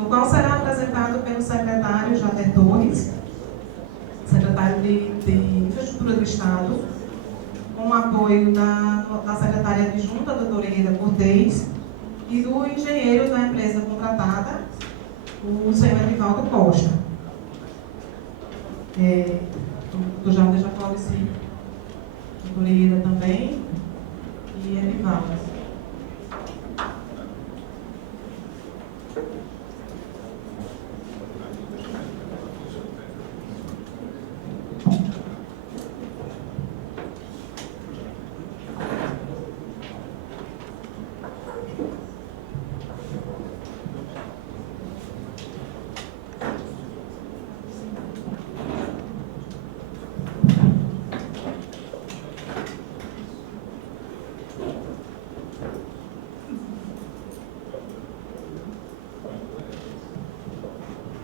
no qual será apresentado pelo secretário Jader Torres, secretário de Infraestrutura do Estado, com o apoio da secretária adjunta, doutora Ieda Cortez, e do engenheiro da empresa contratada, o senhor Edivaldo Costa. O Jader já pode se... doutora Ieda também, e Edivaldo.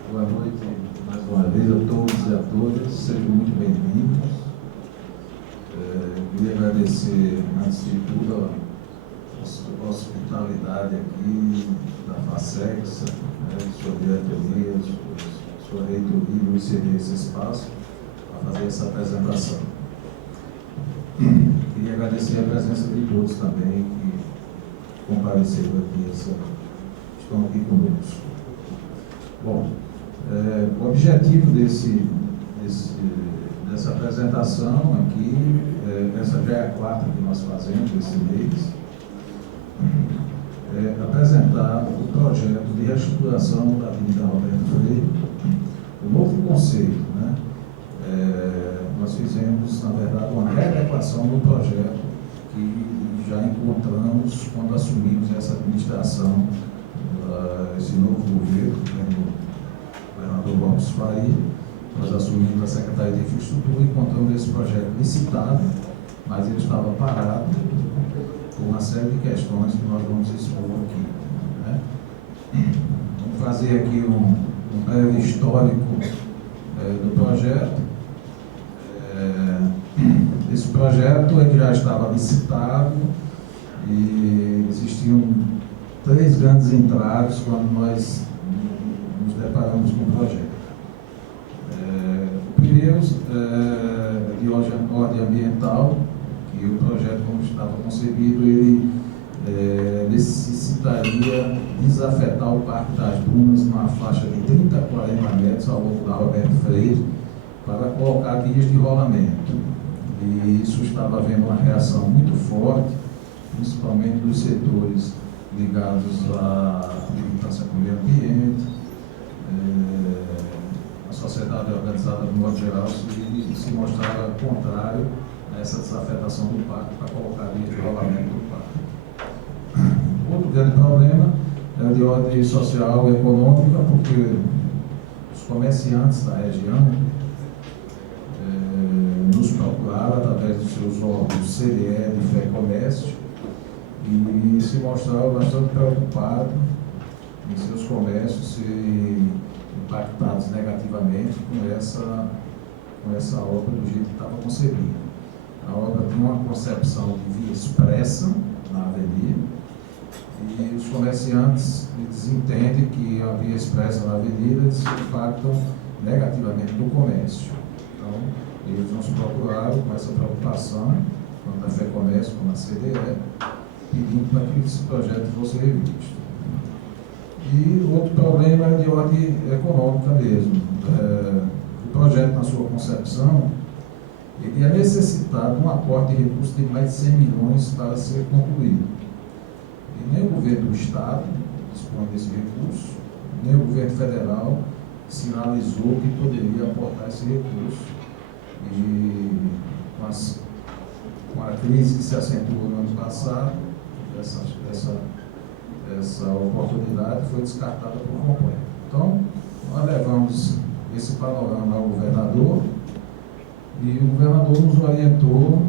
Boa noite mais uma vez a todos e a todas, sejam muito bem-vindos. Queria agradecer, antes de tudo, a hospitalidade aqui da FASEX, sua diretoria, sua reitoria, nos ceder esse espaço para fazer essa apresentação. Queria agradecer a presença de todos também que compareceram aqui, estão aqui conosco. Bom, o objetivo dessa apresentação aqui, essa já é a quarta que nós fazemos esse mês, é apresentar o projeto de reestruturação da Avenida Roberto Freire, o novo conceito, né? Nós fizemos, na verdade, uma readequação do projeto que já encontramos quando assumimos essa administração, esse novo governo, o governador Gomes Faria. Nós assumimos a Secretaria de Infraestrutura e encontramos esse projeto licitado, mas ele estava parado por uma série de questões que nós vamos expor aqui, né? Vamos fazer aqui um breve histórico do projeto. Esse projeto ele já estava licitado e existiam 3 grandes entraves quando nós nos deparamos com o projeto. O primeiro, de ordem ambiental, que o projeto, como estava concebido, ele necessitaria desafetar o Parque das Dunas numa faixa de 30 a 40 metros ao longo da Roberto Freire para colocar vias de rolamento. E isso estava havendo uma reação muito forte, principalmente dos setores ligados à militância com o meio ambiente, a sociedade organizada, de modo geral, se mostrava contrário a essa desafetação do parque para colocar vias de rolamento do parque. Outro grande problema é de ordem social e econômica, porque os comerciantes da região nos procuraram através dos seus órgãos CDE de Fé e Comércio e se mostraram bastante preocupados em seus comércios serem impactados negativamente com essa obra do jeito que estava concebida. A obra tem uma concepção de via expressa na avenida e os comerciantes eles entendem que a via expressa na avenida eles impactam negativamente no comércio. Então, eles nos procuraram com essa preocupação, tanto a Fé Comércio como a CDE, pedindo para que esse projeto fosse revisto. E outro problema é de ordem econômica mesmo. O projeto, na sua concepção, ele ia necessitar de um aporte de recursos de mais de 100 milhões para ser concluído. E nem o governo do Estado dispõe desse recurso, nem o governo federal sinalizou que poderia aportar esse recurso. E com a crise que se acentuou no ano passado, essa oportunidade foi descartada por completo. Então, nós levamos esse panorama ao governador e o governador nos orientou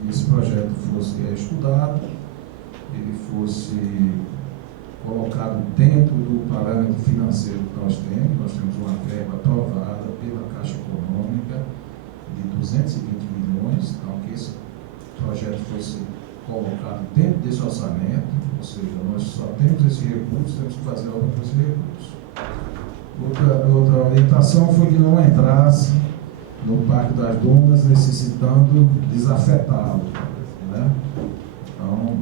que esse projeto fosse estudado, ele fosse colocado dentro do parâmetro financeiro que nós temos uma verba aprovada pela Caixa Econômica de 220 milhões, então que esse projeto fosse colocado dentro desse orçamento, ou seja, nós só temos esse recurso, temos que fazer a obra com esse recurso. Outra orientação foi que não entrasse no Parque das Dunas necessitando desafetá-lo, né? Então,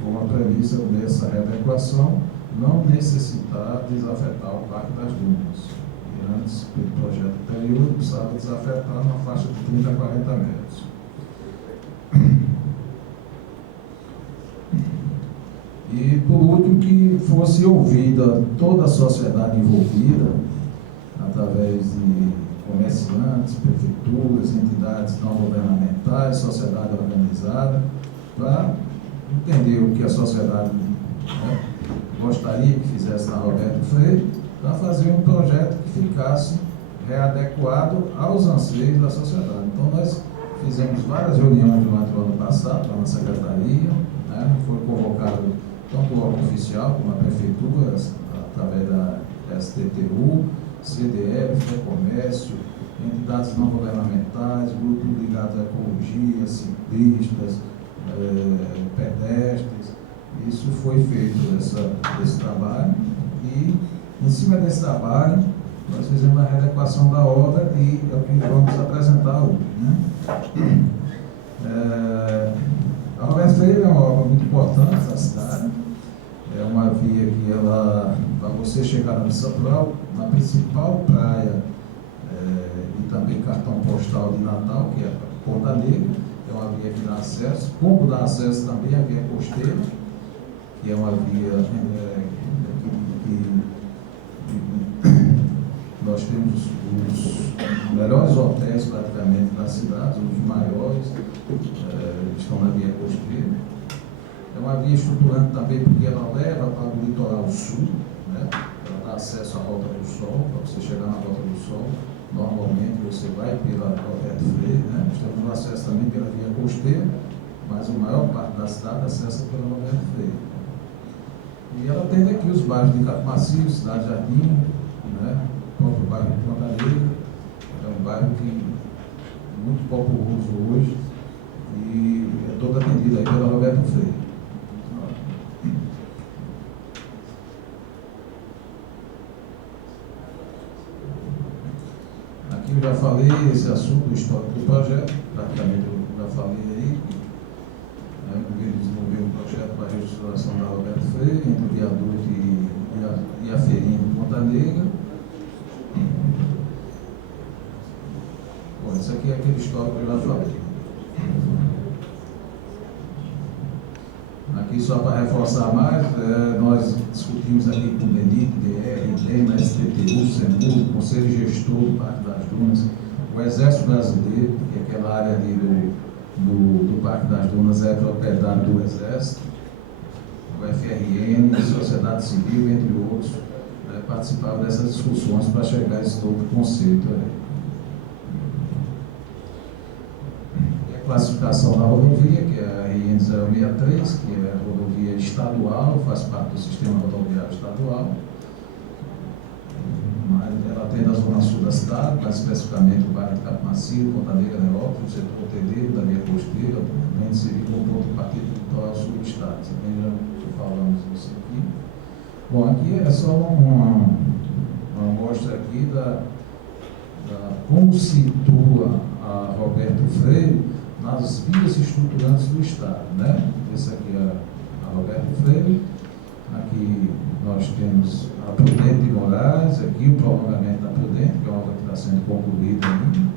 foi uma premissa dessa readequação, não necessitar desafetar o Parque das Dunas. E antes, pelo projeto anterior, precisava desafetar na faixa de 30 a 40 metros. E, por último, que fosse ouvida toda a sociedade envolvida, através de comerciantes, prefeituras, entidades não governamentais, sociedade organizada, para entender o que a sociedade, né, gostaria que fizesse na Roberto Freire, para fazer um projeto que ficasse readequado aos anseios da sociedade. Então, nós fizemos várias reuniões durante o ano passado, lá na Secretaria, né, foi convocado tanto o órgão oficial como a Prefeitura, através da STTU, CDL, FEComércio, entidades não governamentais, grupos ligados à ecologia, ciclistas, pedestres. Isso foi feito, esse trabalho, e em cima desse trabalho nós fizemos a readequação da obra e é o que vamos apresentar hoje, né? A Roberto Freire é uma obra muito importante da cidade, é uma via que ela, para você chegar na principal praia e também cartão postal de Natal, que é a Ponta Negra, é uma via que dá acesso, como dá acesso também a via costeira, que é uma via nós temos os melhores hotéis praticamente da cidade, os maiores estão na via costeira. É uma via estruturante também porque ela leva para o litoral sul, né? Ela dá acesso à Rota do Sol. Para você chegar na Rota do Sol, normalmente você vai pela Roberto Freire, né? Nós temos acesso também pela via costeira, mas a maior parte da cidade acessa pela Roberto Freire. E ela tem aqui os bairros de Capimacio, Cidade Jardim, né? O próprio bairro de Ponta Negra, é um bairro que é muito populoso hoje e é todo atendido aí pela Roberto Freire. Aqui eu já falei esse assunto, o histórico do projeto, praticamente eu já falei aí. O governo desenvolveu um projeto para a reestruturação da Roberto Freire, entre o viaduto e a feirinha de Ponta Negra. Bom, isso aqui é aquele histórico que eu já falei. Aqui, só para reforçar mais, nós discutimos aqui com o DENIT, DR, IDEMA, STTU, SEMUR, Conselho Gestor do Parque das Dunas, o Exército Brasileiro, que é aquela área ali do Parque das Dunas é propriedade do Exército, o FRN, Sociedade Civil, entre outros, participaram dessas discussões para chegar a esse todo conceito. E a classificação da rodovia, que é a RN 063, que é a rodovia estadual, faz parte do sistema rodoviário estadual, mas ela atende a zona sul da cidade, mais especificamente o bairro de Capimacio, Ponta Negra, Neópolis, o setor hoteleiro da via costeira, também servir como ponto de partida do litoral sul do estado. Também já falamos disso aqui. Bom, aqui é só uma amostra aqui da como situa a Roberto Freire nas vias estruturantes do estado, né? Essa aqui é a Roberto Freire. Aqui nós temos a Prudente de Moraes, aqui o prolongamento da Prudente, que é uma obra que está sendo concluída ainda.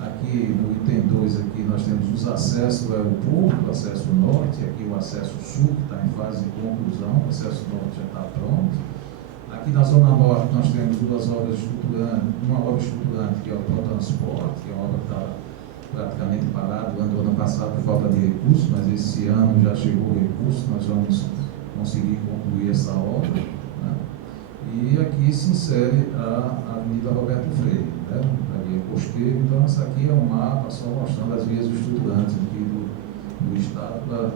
Aqui no item 2, aqui nós temos os acessos do aeroporto, o acesso norte, aqui o acesso sul, que está em fase de conclusão, o acesso norte já está pronto. Aqui na zona norte nós temos duas obras estruturantes, uma obra estruturante que é o ProTransporte, que é uma obra que estava praticamente parada do ano passado por falta de recursos, mas esse ano já chegou o recurso, nós vamos conseguir concluir essa obra, né? E aqui se insere a Avenida Roberto Freire, né? A via costeira. Então essa aqui é um mapa só mostrando as vias estruturantes aqui do estado,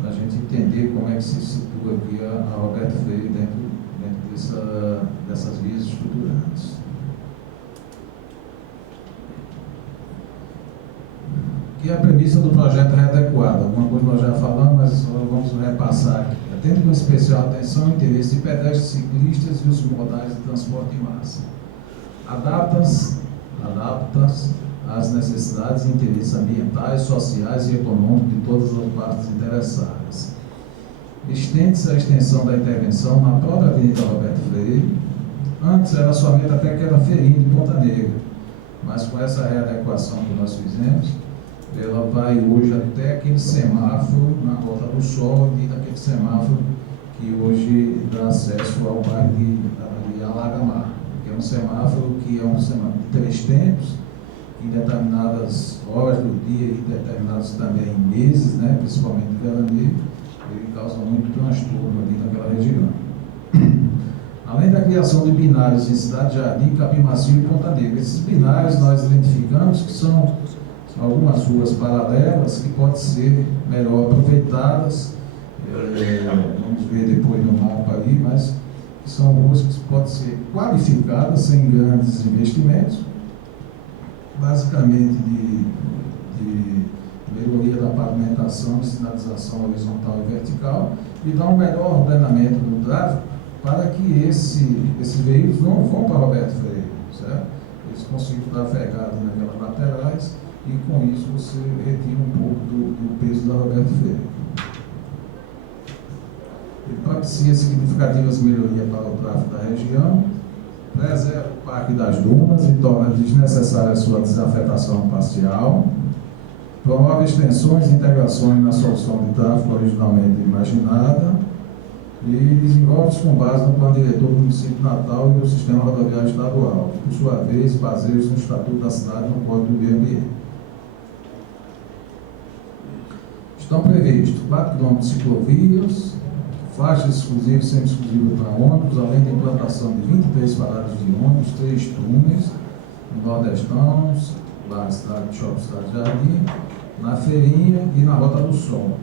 para a gente entender como é que se situa aqui a Roberto Freire dentro dessas vias estruturantes. E a premissa do projeto é readequada. Alguma coisa nós já falamos, mas vamos repassar aqui. Atende com especial atenção ao interesse de pedestres, ciclistas e os modais de transporte em massa. Adapta-se às necessidades e interesses ambientais, sociais e econômicos de todas as partes interessadas. Estende-se a extensão da intervenção na própria Avenida Roberto Freire. Antes era somente até aquela feirinha de Ponta Negra, mas com essa readequação que nós fizemos, ela vai hoje até aquele semáforo na Rota do Sol e daquele semáforo que hoje dá acesso ao bairro de Alagamar, que é um semáforo de 3 tempos, em determinadas horas do dia e determinados também meses, né, principalmente veraneio, ele causa muito transtorno ali naquela região. Além da criação de binários em Cidade Jardim, Capim Macio e Ponta Negra. Esses binários nós identificamos que são algumas ruas paralelas que podem ser melhor aproveitadas, vamos ver depois no mapa aí, mas que são ruas que podem ser qualificadas sem grandes investimentos, basicamente de melhoria da pavimentação, de sinalização horizontal e vertical, e dar um melhor ordenamento do tráfego para que esses veículos não vão para Roberto Freire, certo? Eles consigam trafegar naquelas laterais e com isso você retira um pouco do peso da Roberto Freire. Ele propicia significativas melhorias para o tráfego da região, preserva o Parque das Dunas e torna desnecessária a sua desafetação parcial, promove extensões e integrações na solução de tráfego originalmente imaginada e desenvolve-se com base no plano diretor do município de Natal e do sistema rodoviário estadual, que, por sua vez, baseia-se no Estatuto da Cidade e no Código do Meio Ambiente. Estão previstos 4 km de ciclovias, faixas exclusivas e semi-exclusivas para ônibus, além da implantação de 23 paradas de ônibus, 3 túneis, no Nordestão, lá na cidade de Shopping Cidade Jardim, na Feirinha e na Rota do Sol.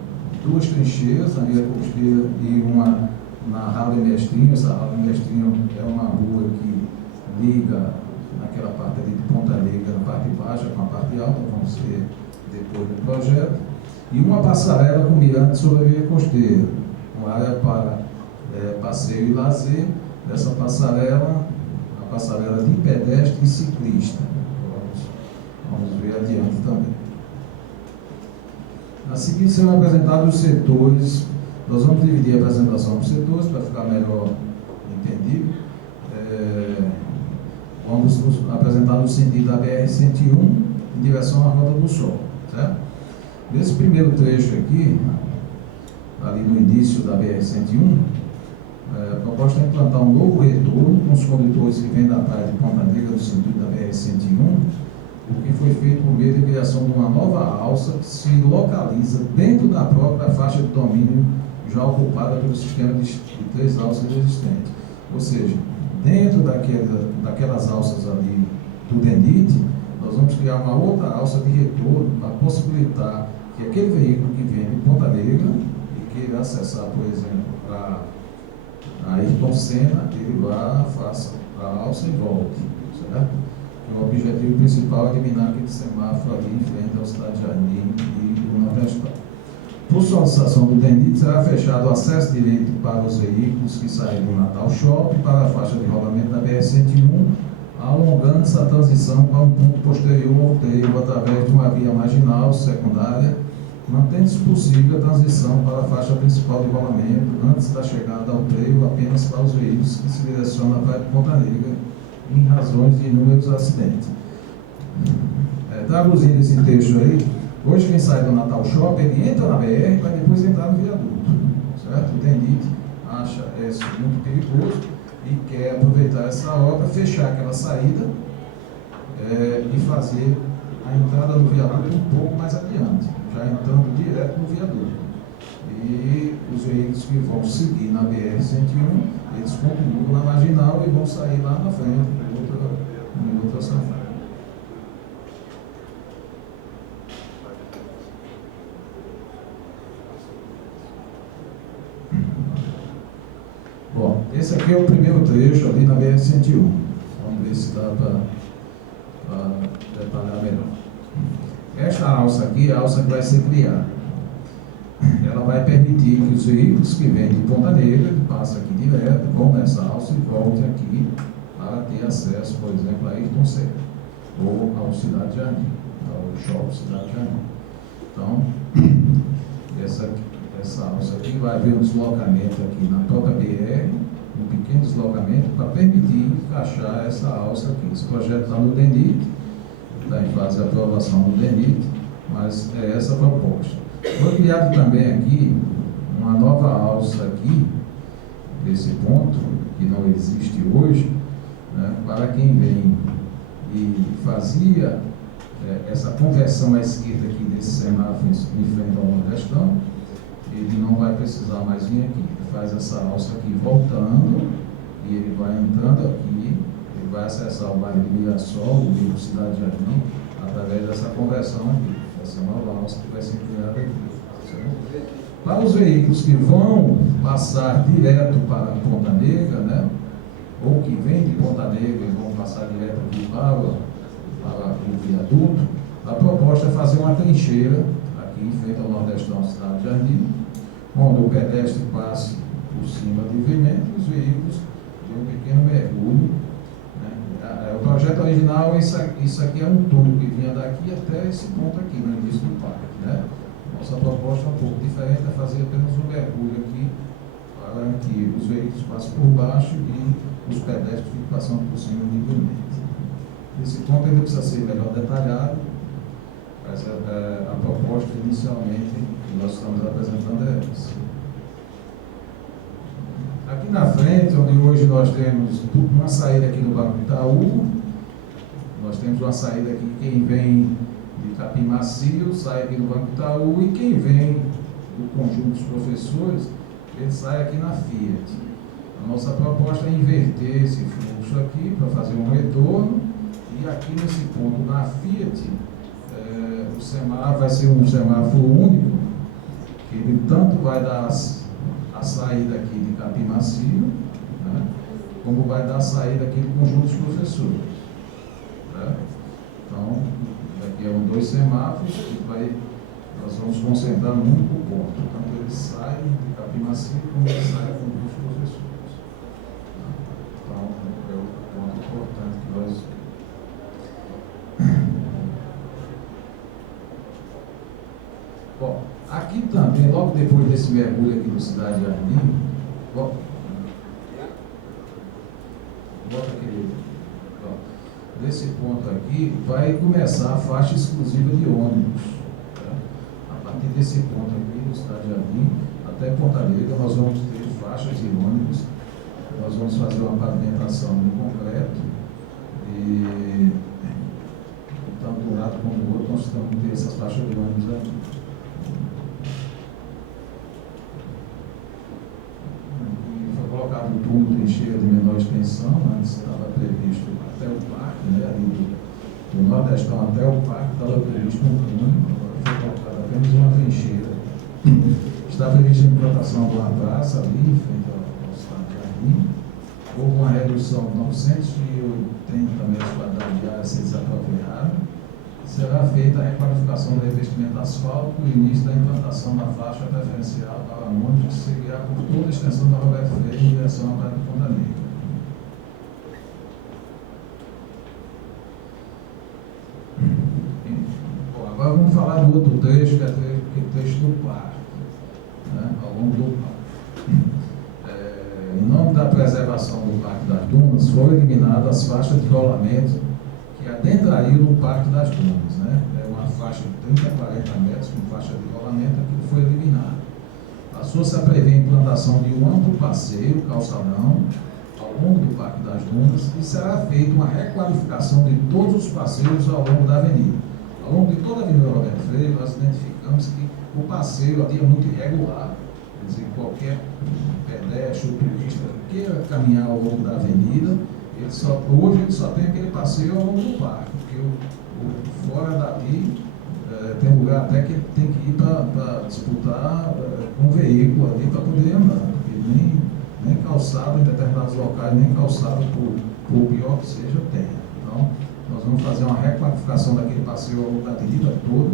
2 trincheiras, na Via Costeira e uma na Rala Mestrinho. Essa Rala Mestrinho é uma rua que liga naquela parte ali de Ponta Negra, na parte baixa com a parte alta, vamos ver depois do projeto. E uma passarela com mirante sobre a Via Costeira, uma área para passeio e lazer. Essa passarela, a passarela de pedestre e ciclista. Vamos ver adiante também. A seguir serão apresentados os setores. Nós vamos dividir a apresentação por setores para ficar melhor entendido. Vamos apresentar no sentido da BR-101 em direção à Rota do Sol, certo? Nesse primeiro trecho aqui, ali no início da BR-101, a proposta é implantar um novo retorno com os condutores que vêm da praia de Ponta Negra no sentido da BR-101, o que foi feito por meio da criação de uma nova alça que se localiza dentro da própria faixa de domínio já ocupada pelo sistema de 3 alças existentes. Ou seja, dentro daquelas alças ali do DENIT, nós vamos criar uma outra alça de retorno para possibilitar que aquele veículo que vem de Ponta Negra e queira acessar, por exemplo, a Ayrton Senna, ele vá, faça a alça e volte, certo? O objetivo principal é eliminar aquele semáforo ali em frente ao Cidade Jardim e do Nordestão. Por solicitação do DENIT, será fechado o acesso direito para os veículos que saem do Natal Shopping para a faixa de rolamento da BR-101, alongando essa transição para um ponto posterior ao trevo através de uma via marginal secundária, mantendo-se possível a transição para a faixa principal de rolamento antes da chegada ao trevo apenas para os veículos que se direcionam à praia de Ponta Negra, em razões de inúmeros acidentes. Traduzindo esse texto aí, hoje quem sai do Natal Shopping, ele entra na BR para depois entrar no viaduto, certo? O DENIT acha isso muito perigoso e quer aproveitar essa hora para fechar aquela saída e fazer a entrada no viaduto um pouco mais adiante, já entrando direto no viaduto. E os veículos que vão seguir na BR-101, eles continuam na marginal e vão sair lá na frente, em outra safra. Bom, esse aqui é o primeiro trecho ali na BR-101. Vamos ver se dá para detalhar melhor. Esta alça aqui é a alça que vai ser criada. Ela vai permitir que os veículos que vêm de Ponta Negra, que passam aqui direto, vão nessa alça e voltem aqui para ter acesso, por exemplo, a Ayrton Senna, ou ao Cidade Jardim, ao Shopping Cidade Jardim. Então, essa alça aqui vai haver um deslocamento aqui na própria BR, um pequeno deslocamento para permitir encaixar essa alça aqui. Esse projeto está no DENIT, está em fase de aprovação no DENIT, mas é essa a proposta. Foi criado também aqui uma nova alça aqui, desse ponto, que não existe hoje, né, para quem vem e fazia essa conversão à esquerda aqui desse semáforo em frente ao Nordestão, ele não vai precisar mais vir aqui. Ele faz essa alça aqui voltando e ele vai entrando aqui, ele vai acessar o bairro de Mirassol, o bairro Cidade Jardim, através dessa conversão aqui. Essa nova alça que vai ser criada aqui. Certo? Para os veículos que vão passar direto para Ponta Negra, né, ou que vêm de Ponta Negra e vão passar direto aqui para o viaduto, a proposta é fazer uma trincheira aqui em frente ao Nordestão Cidade Jardim, onde o pedestre passe por cima do pavimento e os veículos dêem um pequeno mergulho. O projeto original, isso aqui é um túnel que vinha daqui até esse ponto aqui, no início do parque, né? Nossa proposta é um pouco diferente, é fazer apenas um mergulho aqui, para que os veículos passem por baixo e os pedestres fiquem passando por cima livremente. Esse ponto ainda precisa ser melhor detalhado, mas a proposta inicialmente que nós estamos apresentando é essa. Aqui na frente, onde hoje nós temos uma saída aqui no Banco Itaú, nós temos uma saída aqui, quem vem de Capim Macio sai aqui no Banco Itaú e quem vem do conjunto dos professores, ele sai aqui na Fiat. A nossa proposta é inverter esse fluxo aqui para fazer um retorno e aqui nesse ponto na Fiat, o semáforo vai ser um semáforo único, que ele tanto vai dar a saída aqui de Capim Macio, né, como vai dar a saída aqui do conjunto dos professores. Né? Então, aqui é dois semáforos que nós vamos concentrar num único ponto. Tanto ele sai de Capim Macio como ele sai do conjunto dos professores. Então, é o ponto importante que nós... Bom, aqui também, logo depois desse mergulho aqui do Cidade Jardim, bota aquele, desse ponto aqui, vai começar a faixa exclusiva de ônibus. Tá? A partir desse ponto aqui do Cidade Jardim, até Ponta Negra, nós vamos ter faixas de ônibus, nós vamos fazer uma pavimentação no concreto, e tanto de um lado como do outro, nós vamos ter essas faixas de ônibus aqui. Colocado um túnel trincheira de menor extensão, antes estava previsto até o parque, né, ali do Nordestão até o parque, estava previsto um túnel, agora foi colocado apenas uma trincheira. Está prevista a implantação de uma praça ali, em frente ao Cidade Jardim. Houve uma redução de 980 metros quadrados de área a ser desapropriada. Será feita a requalificação do revestimento asfáltico e o início da implantação da faixa preferencial para ônibus, que seguirá por toda a extensão da Roberto Freire em direção à Praia de Ponta Negra. Bom, agora vamos falar do outro trecho, que é o trecho do parque, né, ao longo do parque. Em nome da preservação do Parque das Dunas, foram eliminadas as faixas de rolamento que adentrariam no Parque das Dunas, né? É uma faixa de 30 a 40 metros, com faixa de rolamento, aquilo foi eliminado. Passou-se a prever a implantação de um amplo passeio, calçadão, ao longo do Parque das Dunas, e será feita uma requalificação de todos os passeios ao longo da avenida. Ao longo de toda a Avenida Roberto Freire, nós identificamos que o passeio ali é muito irregular, quer dizer, qualquer pedestre ou turista que queira caminhar ao longo da avenida, hoje ele só tem aquele passeio ao longo do parque, porque fora dali tem lugar até que ele tem que ir para disputar com um veículo ali para poder andar, porque nem calçado em determinados locais, nem calçado por pior que seja, tem. Então, nós vamos fazer uma requalificação daquele passeio ao longo da avenida toda,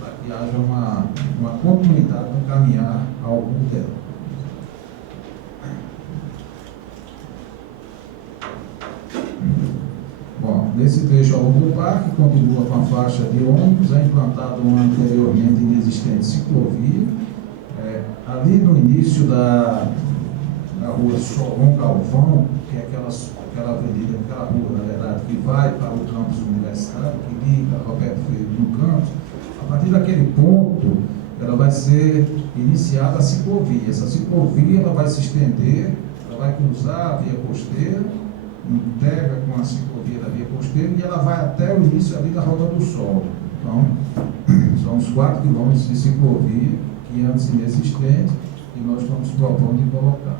para que haja uma continuidade no caminhar ao longo dela. Bom, nesse trecho ao longo do parque, continua com a faixa de ônibus, é implantado uma anteriormente inexistente ciclovia. Ali no início da rua Solon Galvão, que é aquela avenida, aquela rua, na verdade, que vai para o campus universitário, que liga Roberto Freire no campus, a partir daquele ponto, ela vai ser iniciada a ciclovia. Essa ciclovia ela vai se estender, ela vai cruzar a via costeira, integra com a ciclovia da via costeira e ela vai até o início ali da Rota do Sol. Então, são os 4 quilômetros de ciclovia que antes inexistente e nós estamos propondo de colocar.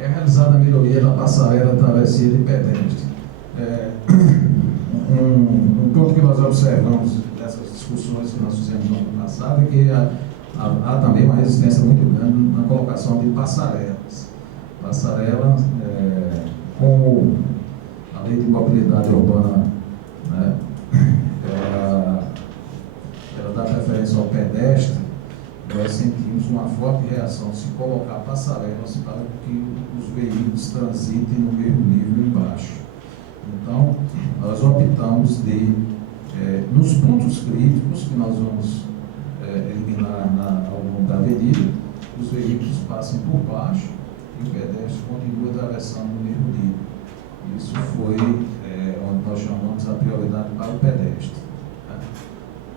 É realizada a melhoria da passarela travessia de pedestre. Um ponto que nós observamos dessas discussões que nós fizemos no ano passado é que há também uma resistência muito grande na colocação de passarelas. Passarelas, como a lei de mobilidade urbana, né, ela dá preferência ao pedestre, nós sentimos uma forte reação se colocar passarelas para que os veículos transitem no mesmo nível embaixo. Então, nós optamos de, nos pontos críticos que nós vamos eliminar ao longo da avenida, os veículos passem por baixo e o pedestre continua atravessando no mesmo nível. Isso foi onde nós chamamos a prioridade para o pedestre.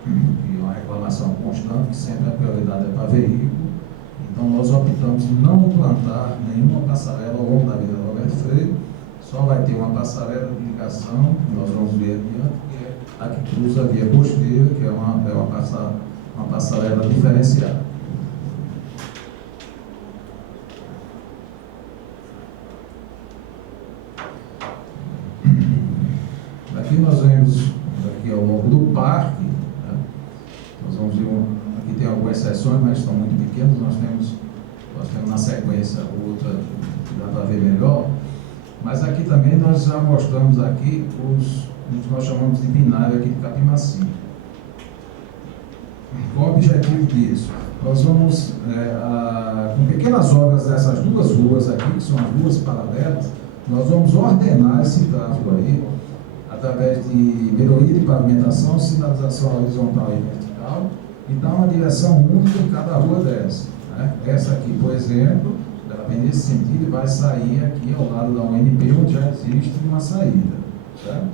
E uma reclamação constante que sempre a prioridade é para veículo. Então nós optamos em não implantar nenhuma passarela ao longo da Avenida Roberto Freire. Só vai ter uma passarela de ligação, que nós vamos ver adiante, que é a que cruza a via costeira, que é uma passarela diferenciada. Aqui nós vemos, aqui ao longo do parque, né, nós vamos ver, aqui tem algumas seções, mas estão muito pequenas, nós temos na sequência outra que dá para ver melhor, mas aqui também nós já mostramos aqui o que nós chamamos de binário aqui de Capimaci. Qual o objetivo disso? Nós vamos, com pequenas obras dessas 2 ruas aqui, que são as ruas paralelas, nós vamos ordenar esse tráfego aí, através de melhoria de pavimentação, sinalização horizontal e vertical, e dar uma direção única em cada rua dessa. Né? Essa aqui, por exemplo, ela vem nesse sentido e vai sair aqui ao lado da UNP, onde já existe uma saída. Certo?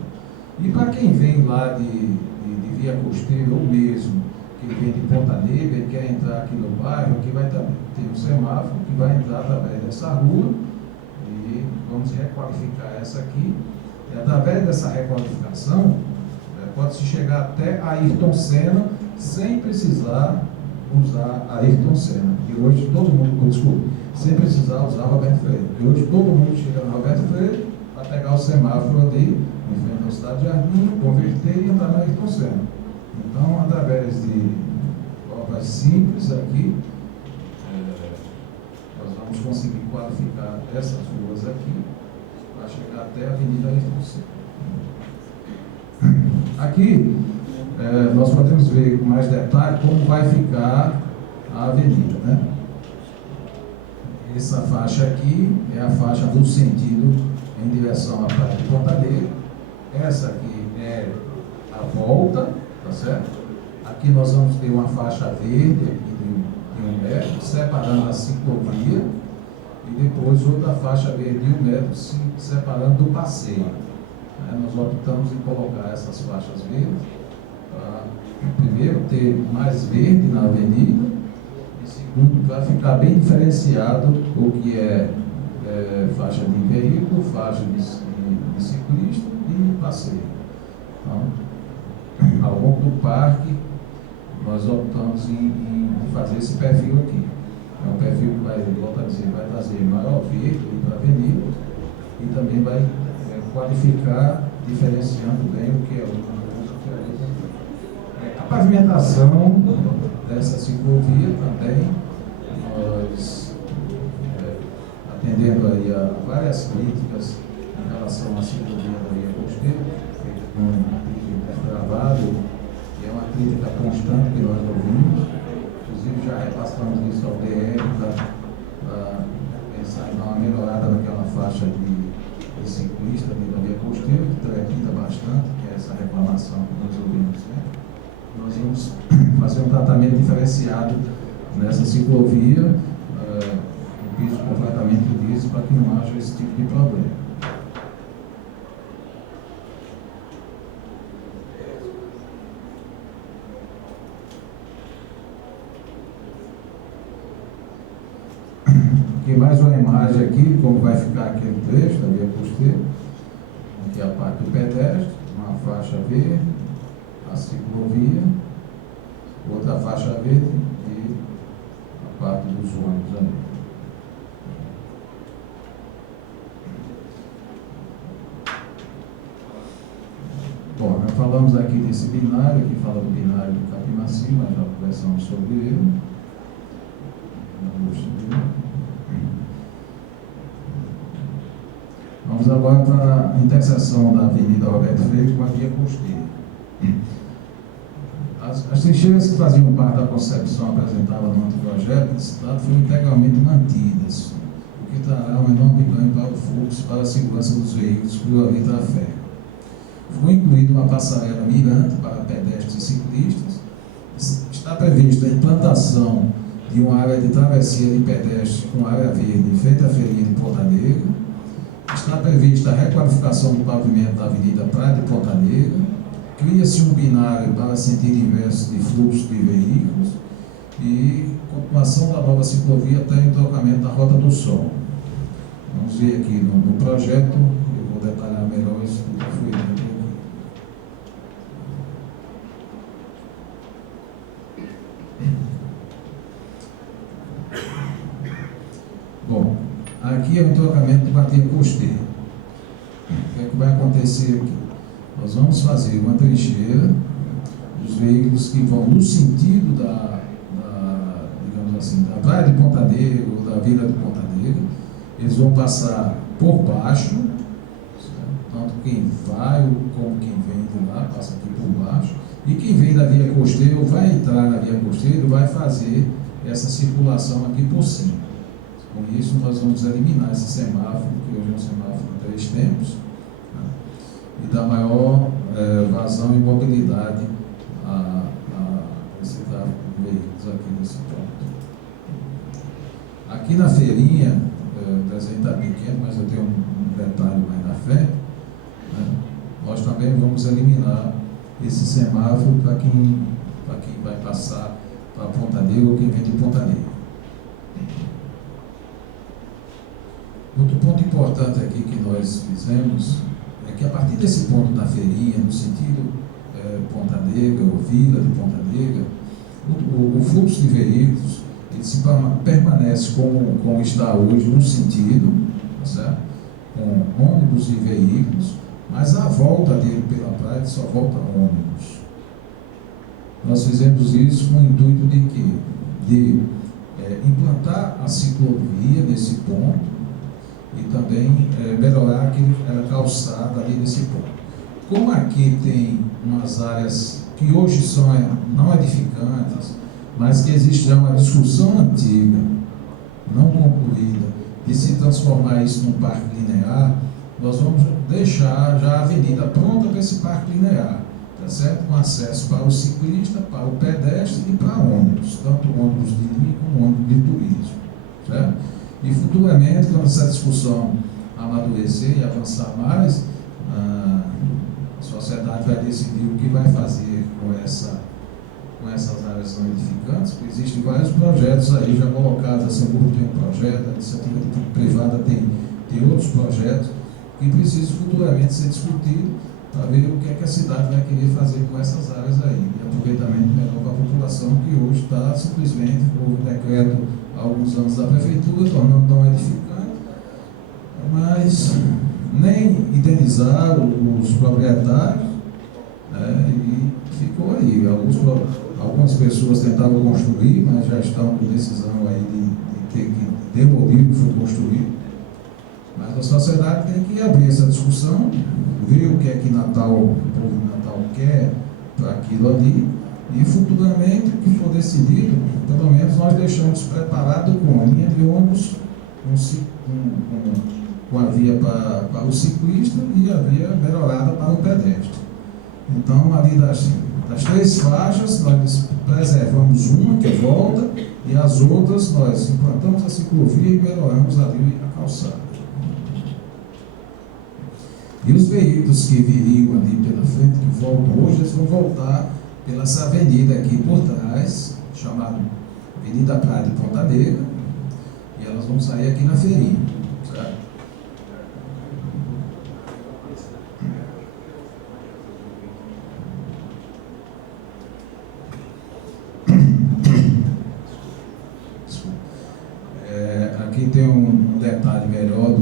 E para quem vem lá de via costeira ou mesmo que vem de Ponta Negra e quer entrar aqui no bairro, aqui vai ter um semáforo que vai entrar através dessa rua e vamos requalificar essa aqui. E através dessa requalificação, pode-se chegar até Ayrton Senna sem precisar usar Ayrton Senna. Porque hoje todo mundo, sem precisar usar Roberto Freire. Porque hoje todo mundo chega no Roberto Freire para pegar o semáforo ali, em frente à Cidade de Jardim, converter e entrar na Ayrton Senna. Então, através de obras simples aqui, nós vamos conseguir qualificar essas ruas aqui, para chegar até a Avenida Ayrton Senna. Aqui, nós podemos ver com mais detalhe como vai ficar a avenida, né? Essa faixa aqui é a faixa do sentido em direção à Praia de Ponta Negra. Essa aqui é a volta, tá certo? Aqui nós vamos ter uma faixa verde aqui de 1 metro, separando a ciclovia, e depois outra faixa verde de 1 metro se separando do passeio. Nós optamos em colocar essas faixas verdes para, primeiro, ter mais verde na avenida e, segundo, para ficar bem diferenciado o que é faixa de veículo, faixa de ciclista e passeio. Então, ao longo do parque, nós optamos em fazer esse perfil aqui. É um perfil que vai, volta a dizer, vai trazer maior verde para a avenida e também vai qualificar, diferenciando bem o que é a pavimentação dessa ciclovia também, nós atendendo aí a várias críticas em relação à ciclovia da via Costeiro, feita com um piso travado, que é uma crítica constante que nós ouvimos. Inclusive já repassamos isso ao DR para pensar em dar uma melhorada naquela faixa de ciclista ali da via costeira, que trepiда bastante, que é essa reclamação que nós ouvimos. Né? Nós vamos fazer um tratamento diferenciado nessa ciclovia, um piso completamente liso, para que não haja esse tipo de problema. Aqui mais uma imagem aqui, como vai ficar aquele trecho da via costeira. Aqui a parte do pedestre, uma faixa verde, a ciclovia, outra faixa verde e a parte dos ônibus ali. Bom, nós falamos aqui desse binário, aqui fala do binário do Capimaci, nós já conversamos sobre ele. Vamos agora para a interseção da Avenida Roberto Freire com a via costeira. As trincheiras que faziam parte da concepção apresentada no anteprojeto da cidade foram integralmente mantidas, o que trará um enorme ganho para o fluxo e para a segurança dos veículos por ali trafego. Foi incluída uma passarela mirante para pedestres e ciclistas. Está prevista a implantação de uma área de travessia de pedestres com área verde em frente à feirinha de Ponta Negra. Está prevista a requalificação do pavimento da Avenida Praia de Ponta Negra. Cria-se um binário para sentido inverso de fluxo de veículos e continuação da nova ciclovia até o entrocamento da Rota do Sol. Vamos ver aqui no projeto, eu vou detalhar melhor isso que foi dito aqui. Bom, aqui é o entrocamento de bacia costeira. O que é que vai acontecer aqui? Nós vamos fazer uma trincheira, os veículos que vão no sentido digamos assim, da Praia de Ponta Negra ou da Vila de Ponta Negra, eles vão passar por baixo, certo? Tanto quem vai como quem vem de lá, passa aqui por baixo, e quem vem da via costeira ou vai entrar na via costeira vai fazer essa circulação aqui por cima. Com isso nós vamos eliminar esse semáforo, que hoje é um semáforo de 3 tempos, e dar maior vazão e mobilidade a esse tráfego de veículos aqui nesse ponto. Aqui na feirinha, o desenho está pequeno, mas eu tenho um detalhe mais na frente, né? Nós também vamos eliminar esse semáforo para quem vai passar para Ponta Negra ou quem vem de Ponta Negra. Outro ponto importante aqui que nós fizemos é que a partir desse ponto da feirinha, no sentido Ponta Negra ou Vila de Ponta Negra, o fluxo de veículos ele se permanece como está hoje, no sentido, tá certo? Com ônibus e veículos, mas a volta dele pela praia só volta ônibus. Nós fizemos isso com o intuito de quê? De implantar a ciclovia nesse ponto e também melhorar aquela calçada ali nesse ponto. Como aqui tem umas áreas que hoje são não edificantes, mas que existe já uma discussão antiga, não concluída, de se transformar isso num parque linear, nós vamos deixar já a avenida pronta para esse parque linear, tá certo? Com acesso para o ciclista, para o pedestre e para ônibus, tanto ônibus de linha como ônibus de turismo, certo? E futuramente, quando essa discussão amadurecer e avançar mais, a sociedade vai decidir o que vai fazer com essas áreas não edificantes, porque existem vários projetos aí já colocados, a Seguro tem um projeto, a iniciativa privada tem outros projetos que precisam futuramente ser discutidos para ver o que é que a cidade vai querer fazer com essas áreas aí, e aproveitamento melhor para a população, que hoje está simplesmente, houve um decreto há alguns anos da prefeitura, tornando não edificante, mas nem indenizaram os proprietários, e ficou aí. Algumas pessoas tentavam construir, mas já estão com decisão aí de ter que demolir o que foi construído. Mas a sociedade tem que que abrir essa discussão, ver o que é que Natal, o povo de Natal quer para aquilo ali, e futuramente, o que for decidido, pelo menos nós deixamos preparado com a linha de ônibus, com a via para o ciclista e a via melhorada para o pedestre. Então, ali das 3 faixas, nós preservamos uma que volta e as outras nós implantamos a ciclovia e melhoramos ali a calçada. E os veículos que viriam ali pela frente, que voltam hoje, eles vão voltar pela essa avenida aqui por trás, chamada Avenida Praia de Ponta Negra, e elas vão sair aqui na feirinha, certo? Aqui tem um detalhe melhor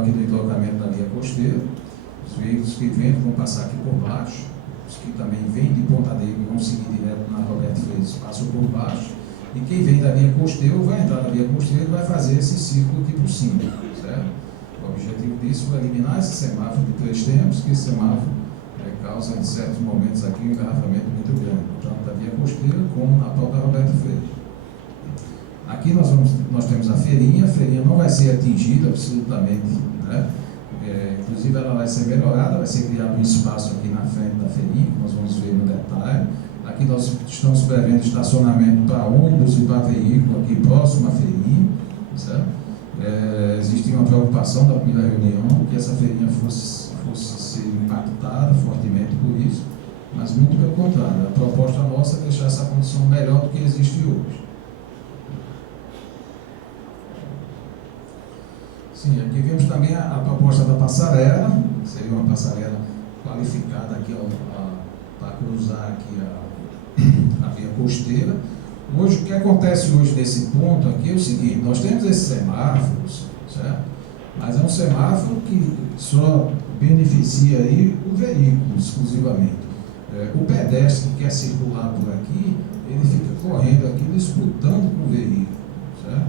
aqui do entrocamento da via costeira. Os veículos que vêm vão passar aqui por baixo, os que também vêm de Ponta Negra vão seguir direto na Roberto Freitas, passam por baixo, e quem vem da via costeira vai entrar na via costeira e vai fazer esse círculo aqui por cima, certo? O objetivo disso é eliminar esse semáforo de 3 tempos, que esse semáforo causa em certos momentos aqui um engarrafamento muito grande, tanto da via costeira como na própria Roberto Freitas. Aqui nós temos a feirinha não vai ser atingida absolutamente, né? Inclusive ela vai ser melhorada, vai ser criado um espaço aqui na frente da feirinha, que nós vamos ver no detalhe. Aqui nós estamos prevendo estacionamento para ônibus e para veículo aqui próximo à feirinha, certo? Existia uma preocupação da primeira reunião que essa feirinha fosse ser impactada fortemente por isso, mas muito pelo contrário, a proposta nossa é deixar essa condição melhor do que existe hoje. Sim, aqui vemos também a proposta da passarela, seria uma passarela qualificada aqui para cruzar aqui a via costeira. Hoje, o que acontece hoje nesse ponto aqui é o seguinte: nós temos esses semáforos, certo? Mas é um semáforo que só beneficia aí o veículo exclusivamente. O pedestre que quer circular por aqui, ele fica correndo aqui disputando com o veículo, certo?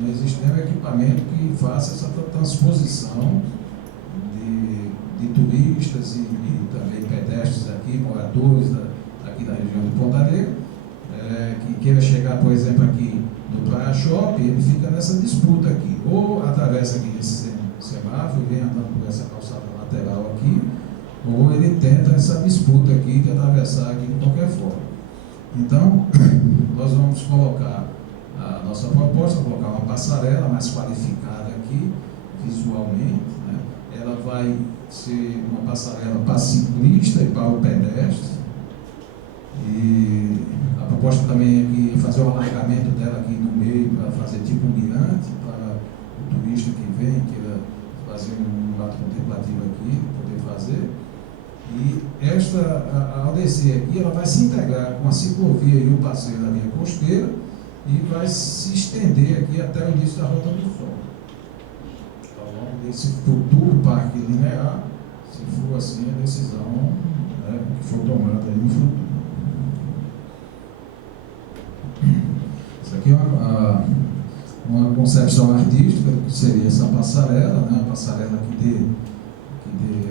Não existe nenhum equipamento que faça essa transposição de turistas e também pedestres aqui, moradores aqui da região de Ponta Negra, que queira chegar, por exemplo, aqui no Praia Shopping, ele fica nessa disputa aqui, ou atravessa aqui nesse semáforo, vem andando por essa calçada lateral aqui, ou ele tenta essa disputa aqui de atravessar aqui de qualquer forma. Então, nós vamos colocar a nossa proposta, colocar uma passarela mais qualificada aqui, visualmente, né? Ela vai ser uma passarela para ciclista e para o pedestre, e a proposta também é aqui fazer o alargamento dela aqui no meio, para fazer tipo um mirante, para o turista que vem, queira fazer um ato contemplativo aqui, poder fazer. E ao descer aqui, ela vai se integrar com a ciclovia e o passeio da via costeira, e vai se estender aqui até o início da Rota do Sol. Ao longo desse futuro parque linear, se for assim a decisão, né, que for tomada aí no futuro. Isso aqui é uma concepção artística do que seria essa passarela, né, a passarela que dê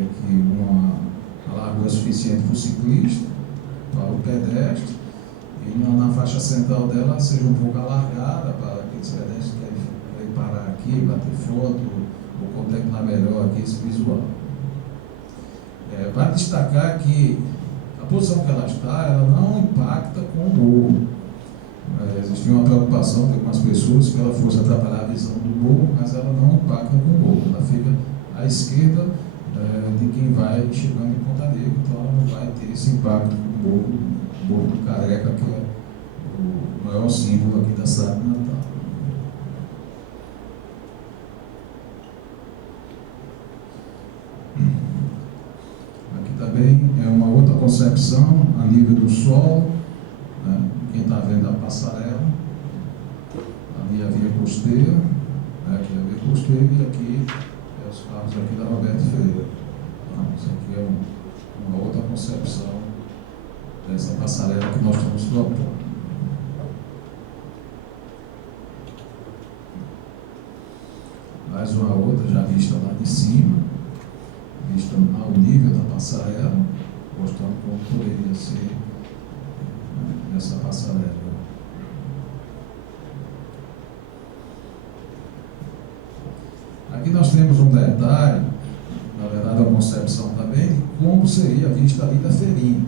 aqui uma largura suficiente para o ciclista, para o pedestre, e na faixa central dela seja um pouco alargada para aqueles pedestres que querem parar aqui, bater foto, ou contemplar melhor aqui esse visual. Vale destacar que a posição que ela está, ela não impacta com o morro. Existia uma preocupação de algumas pessoas que ela fosse atrapalhar a visão do morro, mas ela não impacta com o morro, ela fica à esquerda de quem vai chegando em Ponta Negra, então ela não vai ter esse impacto com o Morro do Careca, que é o maior símbolo aqui da cidade de Natal. Aqui também é uma outra concepção a nível do solo, né? Quem está vendo a passarela, ali a via costeira, aqui a via costeira, e aqui os carros aqui da Roberto Freire. Então, isso aqui é uma outra concepção dessa passarela que nós estamos propondo. de cima, vista ao nível da passarela, mostrando como poderia ser essa passarela. Aqui nós temos um detalhe, na verdade, uma concepção também de como seria vista ali da feirinha.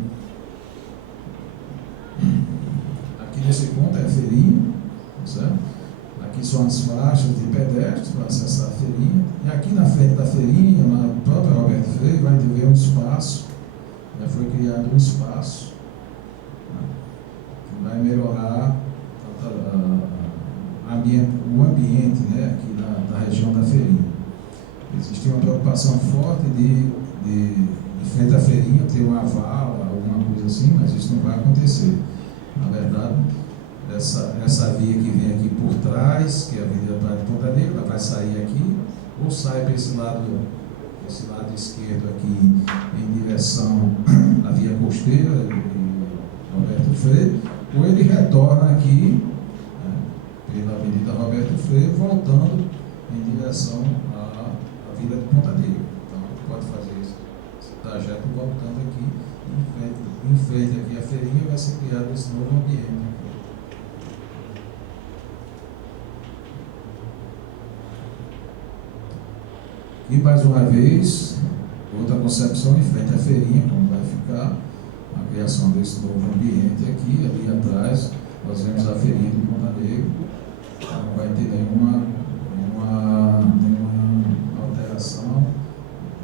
Aqui nesse ponto é a feirinha, certo? Aqui são as faixas de pedestres para acessar a feirinha. E aqui na frente da feirinha, na própria Roberto Freire, vai ter um espaço, já foi criado um espaço, né, que vai melhorar o ambiente, né, aqui na região da feirinha. Existia uma preocupação forte de frente à feirinha ter uma vala, alguma coisa assim, mas isso não vai acontecer. Na verdade, essa via que vem aqui por trás, que é a Avenida Praia de Ponta Negra, ela vai sair aqui, ou sai para esse lado esquerdo aqui, em direção à via costeira, Roberto Freire, ou ele retorna aqui, né, pela Avenida Roberto Freire, voltando em direção à Vila de Ponta Negra. Então, ele pode fazer esse trajeto voltando aqui, em frente aqui à feirinha, vai ser criado esse novo ambiente. E mais uma vez, outra concepção em frente à feirinha, como vai ficar a criação desse novo ambiente aqui, ali atrás, nós vemos a feirinha de Ponta Negra, não vai ter nenhuma alteração,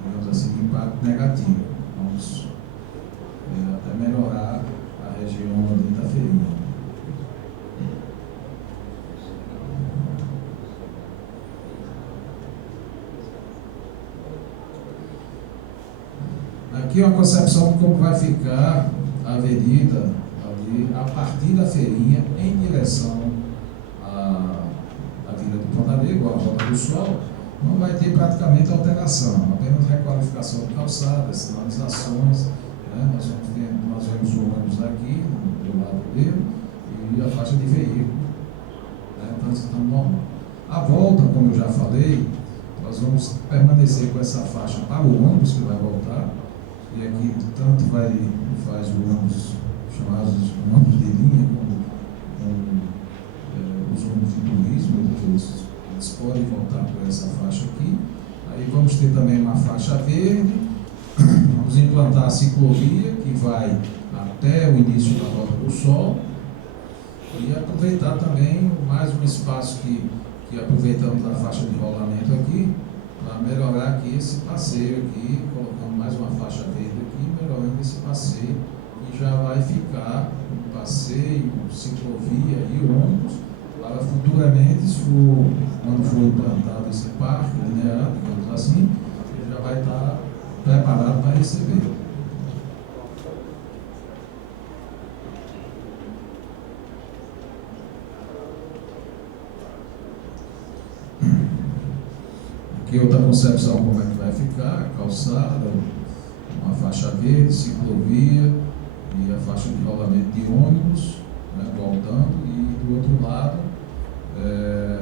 digamos assim, de impacto negativo. Vamos até melhorar a região ali da feirinha. Aqui é uma concepção de como vai ficar a avenida ali, a partir da feirinha, em direção à Vila de Ponta Negra, a Rota do Sol. Não vai ter praticamente alteração, apenas requalificação de calçadas, sinalizações, né? Nós vemos o ônibus aqui, do lado dele, e a faixa de veículo, né, transitando normal. A volta, como eu já falei, nós vamos permanecer com essa faixa para o ônibus que vai voltar. E aqui tanto faz o ônibus, chamados ônibus de linha, como os ônibus de turismo, eles podem voltar por essa faixa aqui. Aí vamos ter também uma faixa verde, vamos implantar a ciclovia, que vai até o início da Rota do Sol, e aproveitar também mais um espaço que aproveitamos da faixa de rolamento aqui, para melhorar aqui esse passeio aqui, colocando mais uma faixa verde aqui, melhorando esse passeio, e já vai ficar um passeio, ciclovia e ônibus, para futuramente, quando for implantado esse parque linear, digamos assim, ele já vai estar preparado para receber. Aqui outra concepção como é que vai ficar, calçada, uma faixa verde, ciclovia e a faixa de rolamento de ônibus, né, voltando, e do outro lado,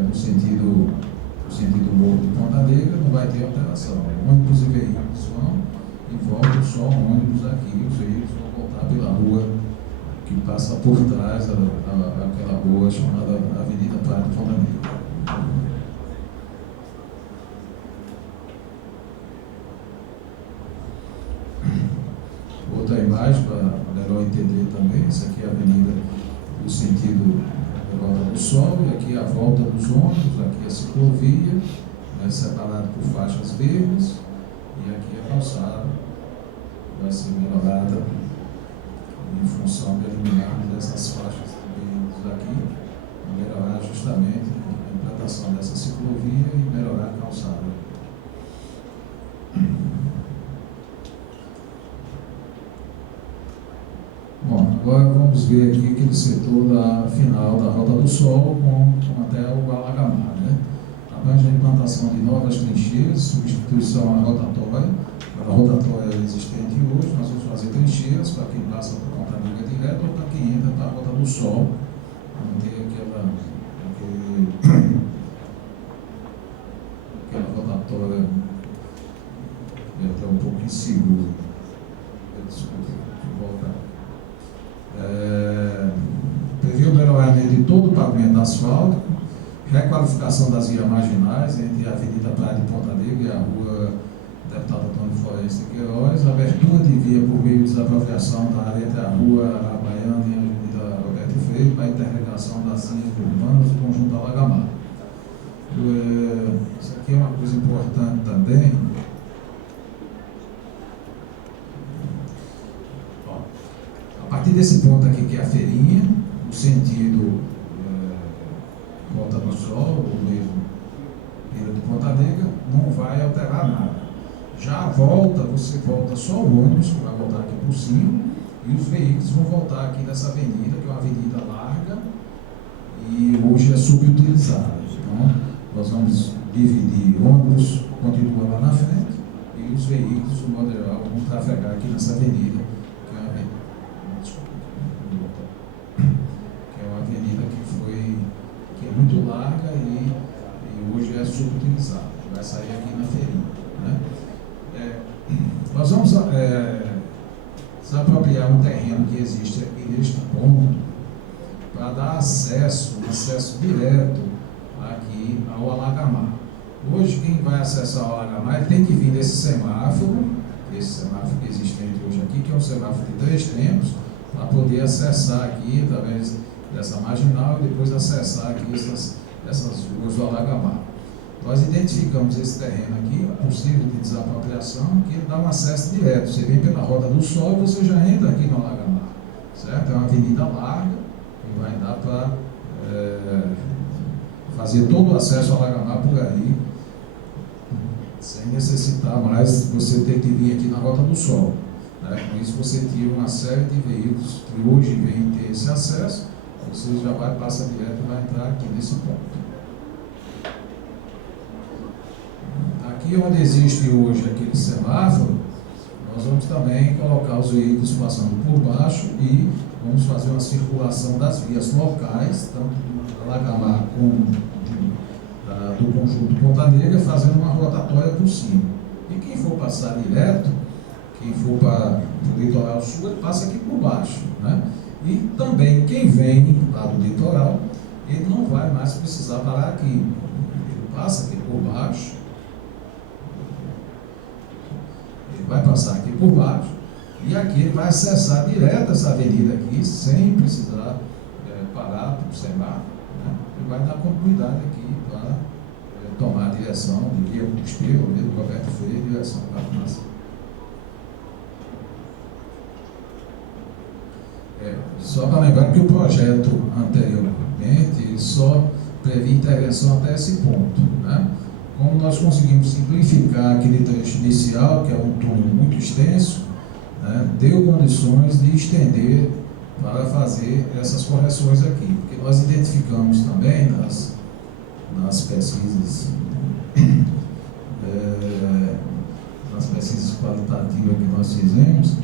no sentido Morro de Ponta Negra, não vai ter alteração. Ônibus e veículos vão e voltam só ônibus aqui, os veículos vão voltar pela rua que passa por trás, aquela rua chamada Avenida Praia de Ponta Negra. Outra imagem para melhor entender também, essa aqui é a avenida no sentido da Rota do Sol, e aqui a volta dos ônibus, aqui a ciclovia, né, separado por faixas verdes, e aqui a calçada vai ser melhorada em função de eliminarmos essas faixas verdes aqui, para melhorar justamente a implantação dessa ciclovia e melhorar a calçada. Bom, agora vamos ver aqui aquele setor final da Rota do Sol com até o Alagamar, né? Abrange a implantação de novas trincheiras, substituição à rotatória. A rotatória existente hoje, nós vamos fazer trincheiras para quem passa por Ponta Negra direto ou para quem entra para a Rota do Sol, para não ter aquela rotatória seguro. Desculpa, vou voltar. Prevê o melhoramento de todo o pavimento asfáltico, requalificação das vias marginais entre a Avenida Praia de Ponta Negra e a Rua Deputado Antônio Floresta Queiroz, abertura de via por meio de desapropriação da área entre a Rua Arabaiana e a Avenida Roberto Freire para a interligação das linhas urbanas do conjunto Alagamar. Isso aqui é uma coisa importante também. A partir desse ponto aqui, que é a feirinha, o sentido Volta do Sol, ou mesmo Beira de Ponta Negra, não vai alterar nada. Já a volta, você volta só o ônibus, que vai voltar aqui por cima, e os veículos vão voltar aqui nessa avenida, que é uma avenida larga e hoje é subutilizada. Então, nós vamos dividir, ônibus continua lá na frente e os veículos, o modo geral, vão trafegar aqui nessa avenida, que é uma avenida que é muito larga e hoje é subutilizada, vai sair aqui na feirinha, né? Nós vamos desapropriar um terreno que existe aqui neste ponto para dar acesso direto aqui ao Alagamar. Hoje, quem vai acessar o Alagamar, ele tem que vir desse semáforo que existe hoje aqui, que é um semáforo de 3 tempos, para poder acessar aqui através dessa marginal e depois acessar aqui essas ruas do Alagamar. Nós identificamos esse terreno aqui, possível de desapropriação, que ele dá um acesso direto. Você vem pela Rota do Sol e você já entra aqui no Alagamar, certo? É uma avenida larga e vai dar para fazer todo o acesso ao Alagamar por aí, sem necessitar mais você ter que vir aqui na Rota do Sol, né? Com isso você tira uma série de veículos que hoje vêm ter esse acesso, você já passa direto e vai entrar aqui nesse ponto. Aqui onde existe hoje aquele semáforo, nós vamos também colocar os veículos passando por baixo e vamos fazer uma circulação das vias locais, tanto do Alagamar como do conjunto Ponta Negra, fazendo uma rotatória por cima. E quem for passar direto, quem for para o litoral sul, ele passa aqui por baixo, né? E também quem vem lá do litoral, ele não vai mais precisar parar aqui. Ele passa aqui por baixo, ele vai passar aqui por baixo, e aqui ele vai acessar direto essa avenida aqui, sem precisar parar para o semáforo, né? Ele vai dar continuidade aqui para tomar a direção de Via Costeiro, do Roberto Freire, em direção para a Praça. Só para lembrar que o projeto anteriormente só previa intervenção até esse ponto, né? Como nós conseguimos simplificar aquele trecho inicial, que é um túnel muito extenso, né, deu condições de estender para fazer essas correções aqui, porque nós identificamos também nas pesquisas qualitativas que nós fizemos,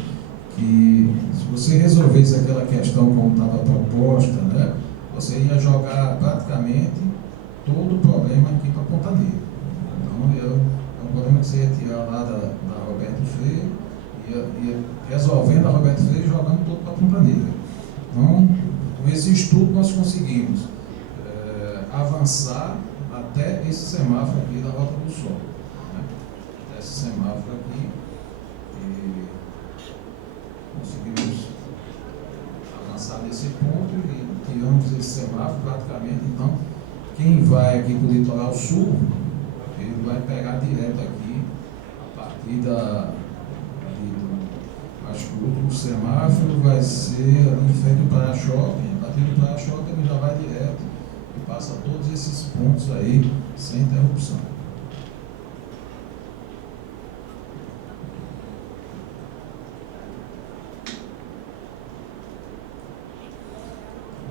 que se você resolvesse aquela questão como estava proposta, né, você ia jogar praticamente todo o problema aqui para Ponta Negra. Então, é um problema que você ia tirar lá da Roberto Freire, ia resolvendo a Roberto Freire e jogando tudo para Ponta Negra. Então, com esse estudo, nós conseguimos avançar até esse semáforo aqui da Rota do Sol, né? Até esse semáforo aqui, e conseguimos avançar nesse ponto e tiramos esse semáforo praticamente. Então, quem vai aqui para o litoral sul, ele vai pegar direto aqui, a partir acho que o último semáforo vai ser ali em frente do Praia Shopping. A partir do Praia Shopping ele já vai direto e passa todos esses pontos aí sem interrupção.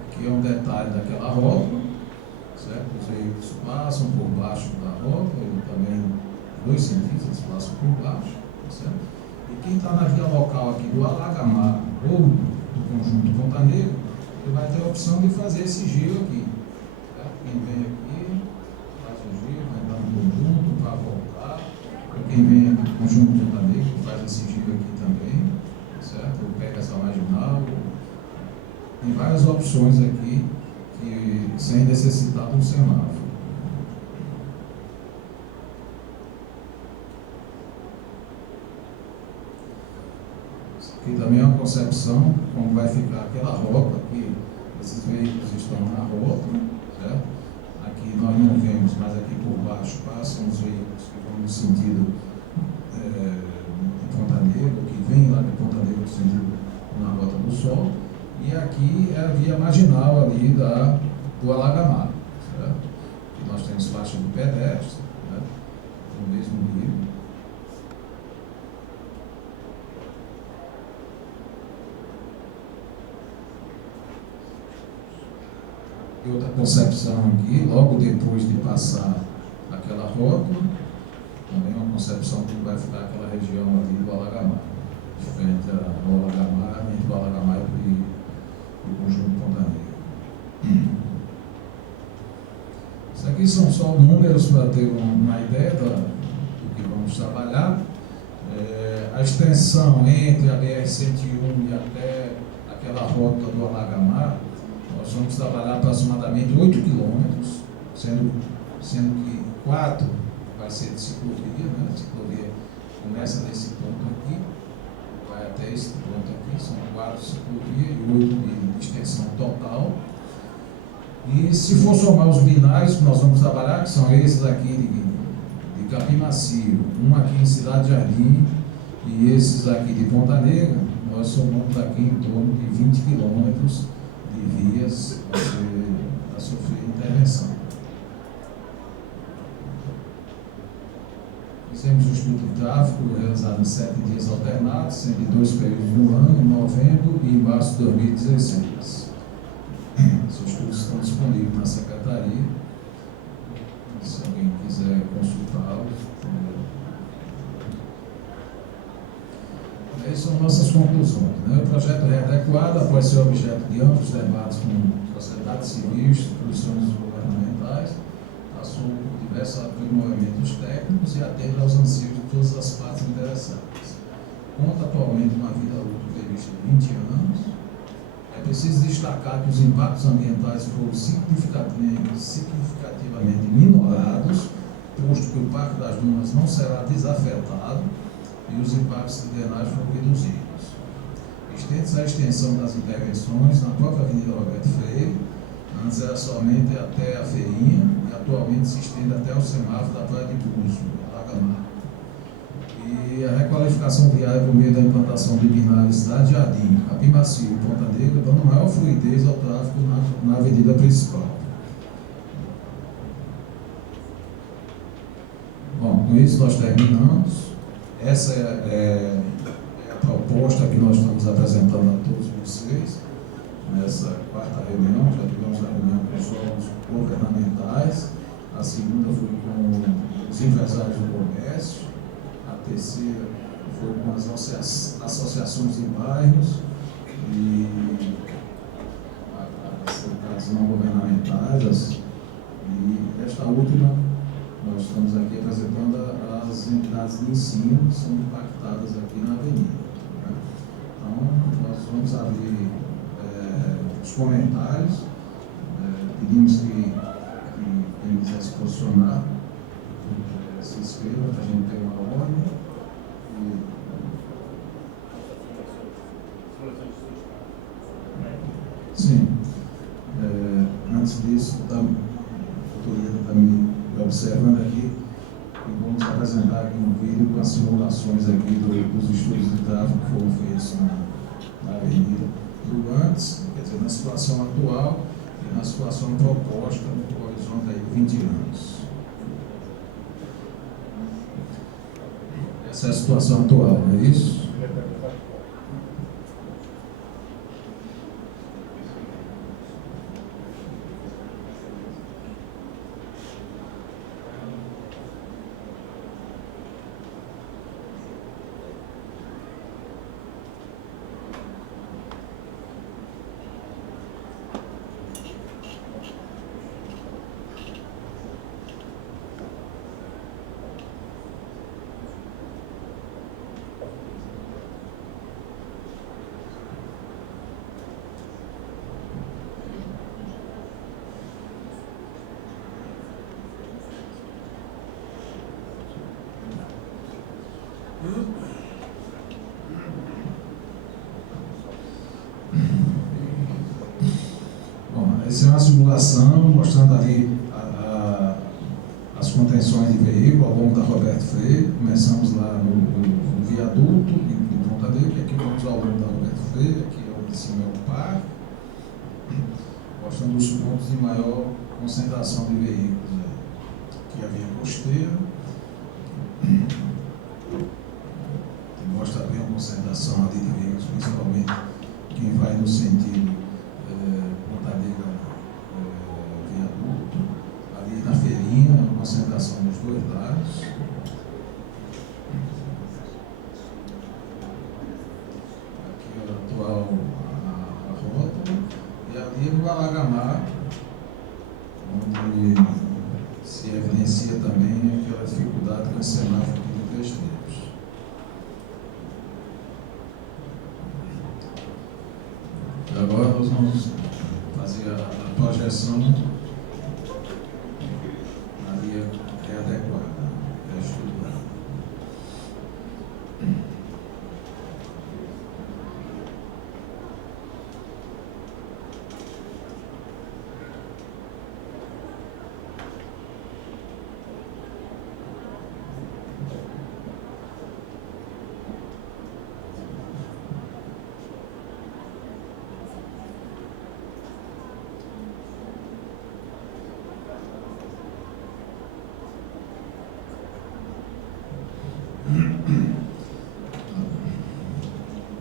Aqui é um detalhe daquela rótula, certo? Os veículos passam por baixo da rótula, e também 2 cientistas passam por baixo, certo? E quem está na via local aqui do Alagamar ou do conjunto Ponta Negra, ele vai ter a opção de fazer esse giro aqui, certo? Quem vem aqui faz o giro, vai entrar no conjunto para voltar. Quem vem aqui do conjunto Ponta Negra faz Jancigiro aqui também, certo? Ou pega essa marginal. Tem várias opções aqui que, sem necessitar de um semáforo. Isso aqui também é uma concepção como vai ficar aquela rota aqui. Esses veículos estão na rota, certo? Aqui nós não vemos, mas aqui por baixo passam os veículos que vão no sentido de Ponta Negra, que vêm lá de Ponta Negra no sentido na Rota do Sol. E aqui é a via marginal ali do Alagamar, certo? Aqui nós temos faixa de pedestre, né? No mesmo nível. E outra concepção aqui, logo depois de passar aquela rótula, também uma concepção que vai ficar aquela região ali do Alagamar, frente ao Alagamar, entre o Alagamar e o conjunto Ponta Negra. Isso aqui são só números para ter uma ideia do que vamos trabalhar. A extensão entre a BR-101 e até aquela rota do Alagamar, nós vamos trabalhar aproximadamente 8 quilômetros, sendo que 4 vai ser de ciclovia, né? A ciclovia começa nesse ponto aqui, vai até esse ponto aqui, são 4 ciclovias e 8 de extensão total. E se for somar os binários que nós vamos trabalhar, que são esses aqui de Capim Macio, um aqui em Cidade Jardim e esses aqui de Ponta Negra, nós somamos aqui em torno de 20 quilômetros de vias a sofrer intervenção. Fizemos um estudo de tráfego realizado em 7 dias alternados, sendo em 2 períodos do ano, em novembro e em março de 2016. Esses estudos estão disponíveis na Secretaria, se alguém quiser consultá-los. Essas são nossas conclusões, né? O projeto é adequado, após ser objeto de amplos debates com sociedade civil, instituições governamentais, assume diversos aprimoramentos técnicos e atende aos anseios de todas as partes interessadas. Conta atualmente uma vida útil prevista de 20 anos. É preciso destacar que os impactos ambientais foram significativamente minorados, posto que o Parque das Dunas não será desafetado e os impactos de drenagem foram reduzidos. Estende-se a extensão das intervenções na própria Avenida Roberto Freire, antes era somente até a Feirinha e atualmente se estende até o semáforo da Praia de Búzios, Alagamar. E a requalificação viária por meio da implantação de binários Cidade Jardim, Capim Macio e Ponta Negra, dando maior fluidez ao tráfego na avenida principal. Bom, com isso nós terminamos. Essa é a proposta que nós estamos apresentando a todos vocês nessa 4ª reunião. Já tivemos a reunião com os órgãos governamentais, a segunda foi com os empresários do comércio, a terceira foi com as associações de bairros e as não governamentais. E esta última, nós estamos aqui apresentando as entidades de ensino que são impactadas aqui na avenida, né? Então, nós vamos abrir os comentários, pedimos que quem quiser se posicionar, se inscreva para a gente ter uma ordem. Sim. Antes disso, a autoria está me observando aqui e vamos apresentar aqui um vídeo com as simulações aqui dos estudos de tráfego que foram feitos na avenida do antes, quer dizer, na situação atual e na situação proposta no horizonte aí de 20 anos. Essa é a situação atual, não é isso? Essa é uma simulação mostrando ali as contenções de veículo ao longo da Roberto Freire. Começamos lá no viaduto de Ponta Negra, aqui vamos ao longo da Roberto Freire, aqui de cima é o parque, mostrando os pontos de maior concentração de veículos. Aqui a via costeira, mostra bem a concentração ali de veículos, principalmente quem vai no sentido Ponta Negra viaduto. Ali na feirinha, a concentração dos dois lados. Aqui é a atual a rota. E ali no Alagamar, onde se evidencia também aquela dificuldade com esse semáforo aqui de 3 tempos. E agora nós vamos fazer a projeção. Ali é adequada, é estruturada.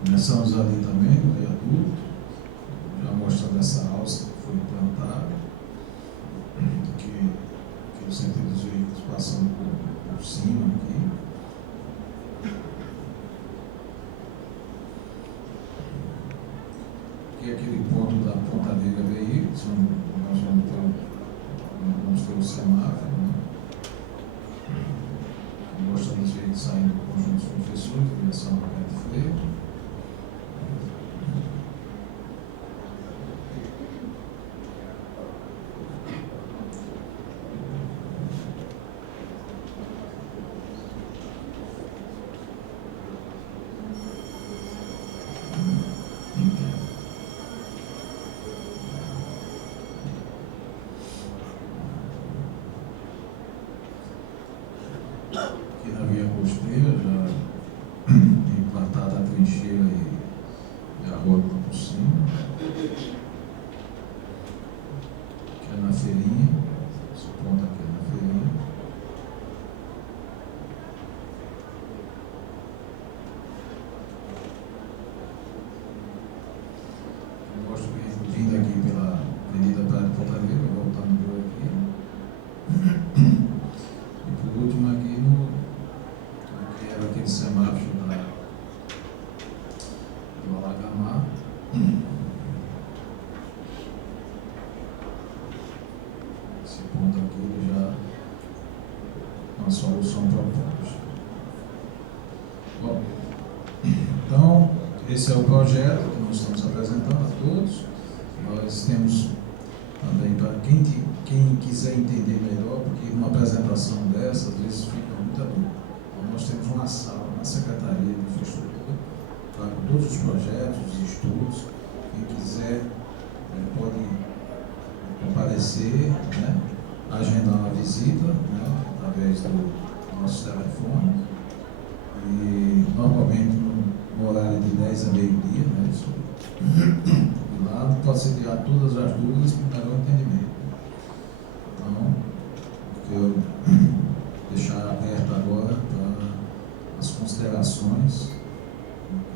Começamos ali também no viaduto, já mostrando essa alça que foi implantada, que o sentido dos veículos passando por cima aqui. Aqui é aquele ponto da Ponta Negra Veículos, onde nós vamos ter o semáforo, né? Mostrando os veículos saindo do conjunto dos professores, direção Roberto Freire. Aqui na via costeira, já implantada a trincheira e a rota por cima. Aqui é na feirinha, esse ponto aqui é na feirinha. Eu gosto de vindo aqui pela Avenida Praia de Ponta Negra, voltando por aqui. E por último aqui aqui era aquele semáforo do Alagamar. Esse ponto aqui ele já uma solução proposta. Bom, então esse é o projeto que nós estamos apresentando a todos. Nós temos também para quem quiser entender melhor, porque numa apresentação dessa, às vezes fica muita dúvida. Então, nós temos uma sala na Secretaria de Infraestrutura, para todos os projetos, os estudos. Quem quiser pode comparecer, né, agendar uma visita, né, através do nosso telefone. E normalmente no horário de 10 a meio-dia, né, e lá pode ser tirar todas as dúvidas para o melhor entendimento. Então, eu deixar aberto agora para as considerações,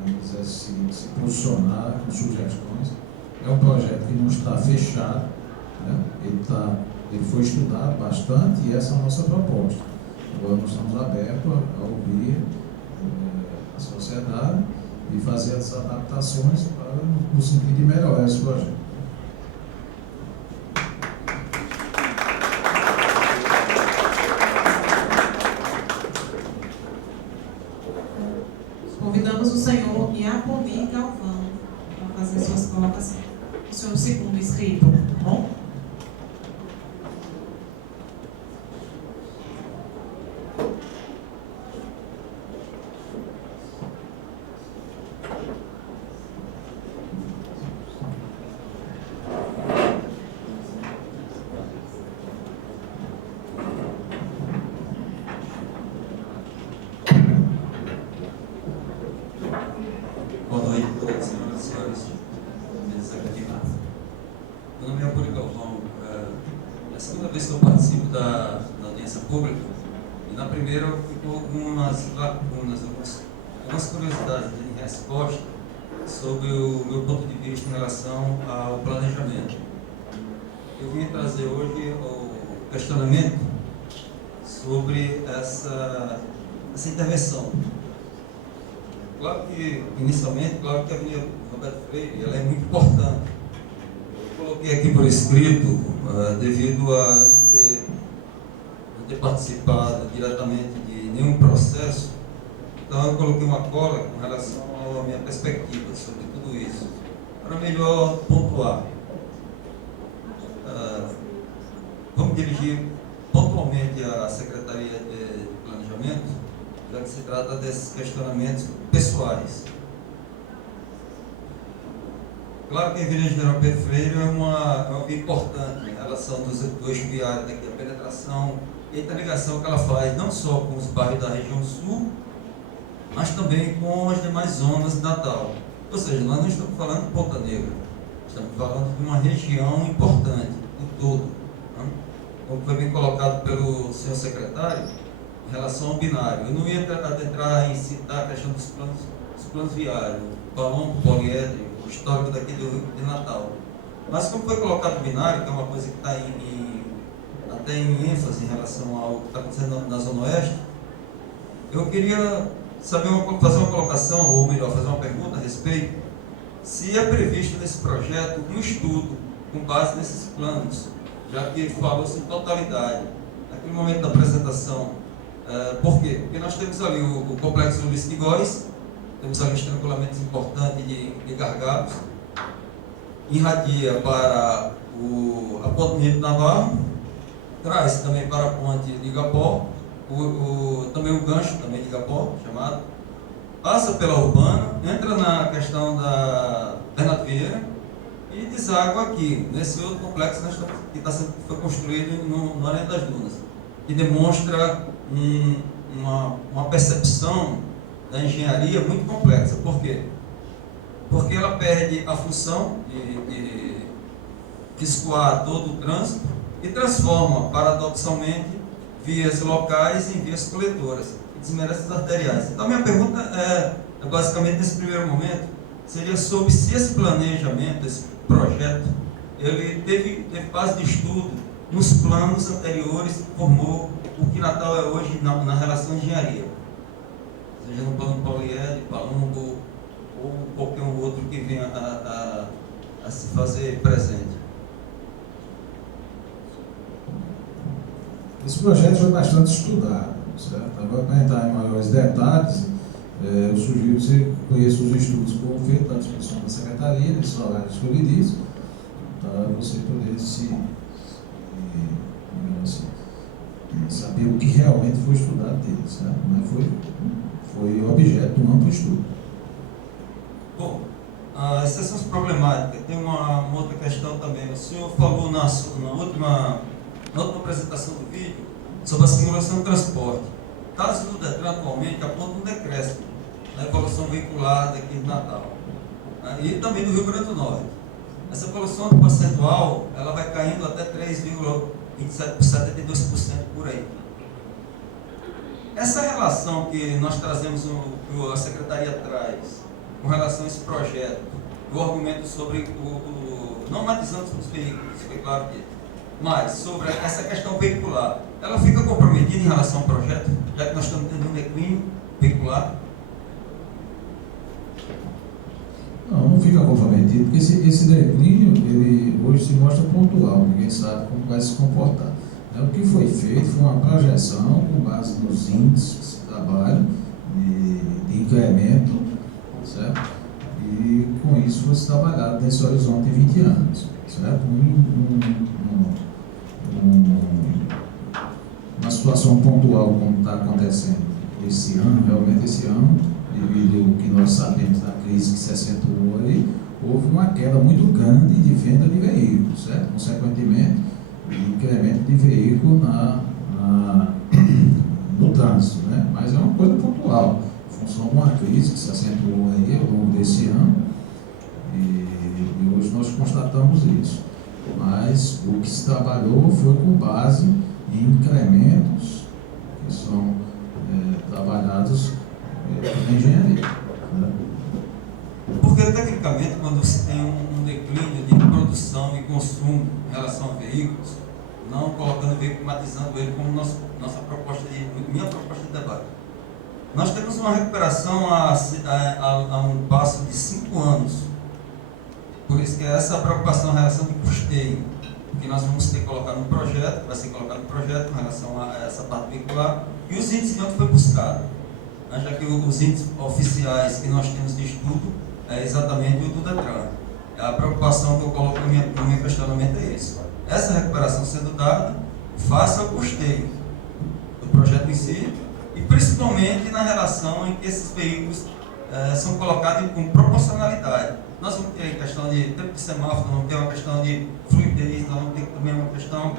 quem quiser se posicionar com sugestões. É um projeto que não está fechado, né? Ele foi estudado bastante e essa é a nossa proposta. Agora nós estamos abertos a ouvir a sociedade e fazer as adaptações no sentido de melhorar esse projeto. Convidamos o senhor Iaponi Galvão para fazer suas colocações. O senhor segundo inscrito, tá bom? segunda vez que eu participo da audiência pública, e na primeira ficou algumas lacunas, algumas curiosidades em resposta sobre o meu ponto de vista em relação ao planejamento. Eu vim trazer hoje o questionamento sobre essa intervenção. Claro que, inicialmente, claro que a Avenida Roberto Freire ela é muito importante. Eu coloquei aqui por escrito, devido a não ter participado diretamente de nenhum processo, então eu coloquei uma cola com relação à minha perspectiva sobre tudo isso, para melhor pontuar. Vamos dirigir pontualmente à Secretaria de Planejamento, já que se trata desses questionamentos pessoais. Claro que a Avenida General Pedro Freire é uma via importante em relação do eixo viário daqui, a penetração e a interligação que ela faz, não só com os bairros da região sul, mas também com as demais zonas de Natal. Ou seja, nós não estamos falando de Ponta Negra, estamos falando de uma região importante, do todo. Né? Como foi bem colocado pelo senhor secretário, em relação ao binário. Eu não ia adentrar em citar a questão dos planos viários, Palombo, poliédrico, o histórico daqui de Natal. Mas como foi colocado o binário, que é uma coisa que está até em ênfase em relação ao que está acontecendo na Zona Oeste, eu queria fazer uma colocação, ou melhor, fazer uma pergunta a respeito, se é previsto nesse projeto um estudo com base nesses planos, já que falou-se em totalidade, naquele momento da apresentação. Por quê? Porque nós temos ali o Complexo Luiz de Góes, temos ali estrangulamentos importantes de gargalos, irradia para a Ponte Nito Navarro, traz também para a Ponte de Igapó, também o gancho também de Igapó, chamado, passa pela Urbana, entra na questão da Bernardo Vieira e deságua aqui, nesse outro complexo que foi construído no Arena das Dunas, que demonstra uma percepção da engenharia muito complexa. Por quê? Porque ela perde a função de escoar todo o trânsito e transforma paradoxalmente vias locais em vias coletoras e desmerece as arteriais. Então minha pergunta é basicamente nesse primeiro momento seria sobre se esse planejamento, esse projeto, ele teve base de estudo nos planos anteriores que formou o que Natal é hoje na relação de engenharia, seja no plano poliédrico, Palombo ou qualquer outro que venha a se fazer presente. Esse projeto foi bastante estudado, certo? Agora, para entrar em maiores detalhes, eu sugiro que você conheça os estudos que foram feitos à disposição da Secretaria, nesses horários que eu lhe disse, para você poder saber o que realmente foi estudado deles, certo? Mas foi objeto de um amplo estudo. Bom, as exceções problemáticas, tem uma outra questão também. O senhor falou na última apresentação do vídeo sobre a simulação de transporte. Caso do Detran atualmente aponta um decréscimo na evolução veicular daqui de Natal, né? E também do Rio Grande do Norte. Essa evolução percentual ela vai caindo até 3,27%, 72% por aí. Essa relação que nós trazemos, que a Secretaria traz, com relação a esse projeto, o argumento sobre não matizando os veículos, foi claro que, mas sobre essa questão veicular, ela fica comprometida em relação ao projeto, já que nós estamos tendo um declínio veicular? Não fica comprometido, porque esse declínio, ele hoje se mostra pontual, ninguém sabe como vai se comportar. O que foi feito foi uma projeção com base nos índices de trabalho, de incremento, certo? E com isso foi trabalhado nesse horizonte de 20 anos, certo? Uma situação pontual como está acontecendo esse ano, realmente esse ano, devido ao que nós sabemos da crise que se acentuou aí, houve uma queda muito grande de venda de veículos, certo? Consequentemente, incremento de veículo no trânsito, né? Mas é uma coisa pontual, em função de uma crise que se acentuou aí ao longo desse ano, e hoje nós constatamos isso. mas o que se trabalhou foi com base em incrementos que são trabalhados na engenharia. Né? Porque, tecnicamente, quando você tem um declínio de produção e consumo em relação a veículos, não colocando o veículo, matizando ele como minha proposta de debate. Nós temos uma recuperação a um passo de 5 anos. Por isso que essa preocupação em relação ao custeio, que nós vamos ter que colocar no projeto, vai ser colocado no projeto em relação a essa parte veicular, e os índices de onde foi buscado. Já que os índices oficiais que nós temos de estudo é exatamente o do Detran. A preocupação que eu coloco no meu questionamento é esse. Essa recuperação sendo dada, faça o custeio do projeto em si, e principalmente na relação em que esses veículos são colocados com proporcionalidade. Nós vamos ter a questão de tempo de semáforo, nós vamos ter uma questão de fluidez, nós vamos ter também uma questão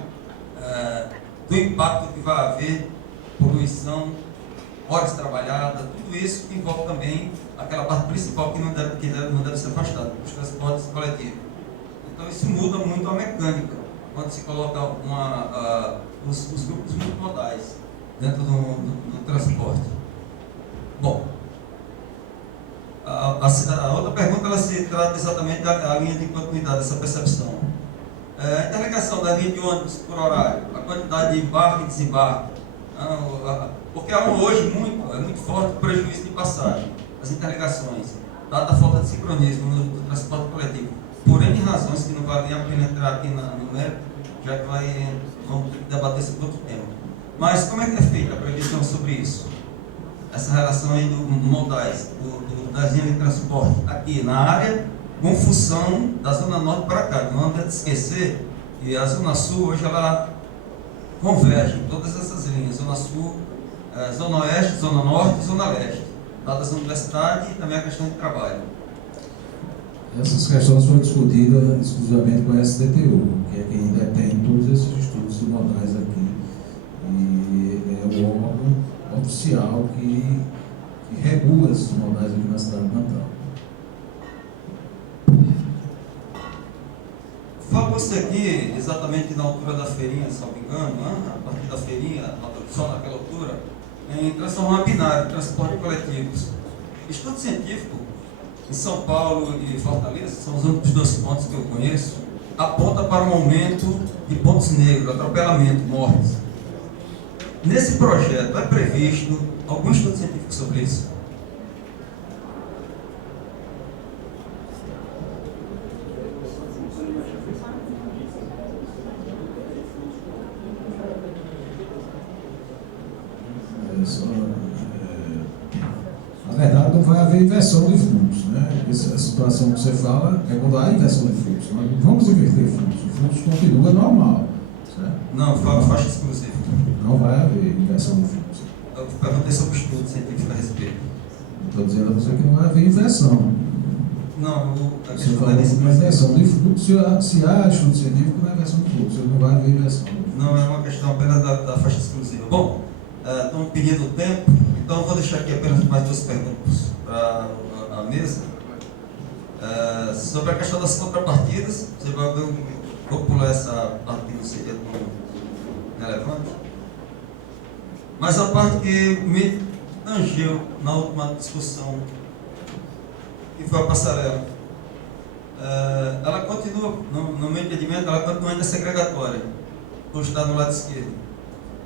do impacto que vai haver, poluição, horas trabalhadas, tudo isso que envolve também aquela parte principal que não deve ser afastada, os transportes coletivos. Então isso muda muito a mecânica, quando se coloca os grupos multimodais dentro do transporte. Bom, a outra pergunta ela se trata exatamente da linha de continuidade, dessa percepção. A interligação da linha de ônibus por horário, a quantidade de embarque e desembarque, porque há hoje muito forte o prejuízo de passagem, as interligações, dada a falta de sincronismo no transporte coletivo, por N razões que não vale nem a pena entrar aqui no mérito, já que vamos ter que debater sobre outro tema. Mas como é que é feita a previsão sobre isso? Essa relação aí do modais, das linhas de transporte aqui na área, com função da Zona Norte para cá. Não deve esquecer que a Zona Sul hoje ela converge em todas essas linhas, Zona Sul, Zona Oeste, Zona Norte e Zona Leste, dadas a universidade e também a questão de trabalho. Essas questões foram discutidas exclusivamente com a SDTU, que é quem detém todos esses estudos de modais aqui, e é o órgão oficial que regula esses modais aqui na cidade de Natal. Falou-se aqui, exatamente na altura da feirinha, se não me engano, a partir da feirinha, só naquela altura, em transformar binário, transporte coletivos. Estudo científico, em São Paulo e Fortaleza, são os únicos 2 pontos que eu conheço, aponta para um aumento de pontos negros, atropelamento, mortes. Nesse projeto é previsto algum estudo científico sobre isso? Na verdade, não vai haver inversão de fluxo, né? Essa situação que você fala é quando há inversão de fluxo. Nós não vamos inverter fluxo, o fluxo continua normal. Certo? Não, faixa exclusiva. Não vai haver inversão de fluxo. Eu perguntei sobre o estudo científico a respeito. Estou dizendo a você que não vai haver inversão. Não, você falou de uma inversão de fluxo, se há estudo científico, não é inversão de fluxo, não vai haver inversão. Não, é uma questão apenas da faixa exclusiva. Bom, estamos pedindo tempo, então eu vou deixar aqui apenas mais 2 perguntas para a mesa. Sobre a questão das contrapartidas, você vai ver, vou pular essa parte que não seria tão relevante, mas a parte que me tangeu na última discussão, que foi a passarela, ela continua, no meu entendimento, ela continua ainda segregatória, por estar no lado esquerdo.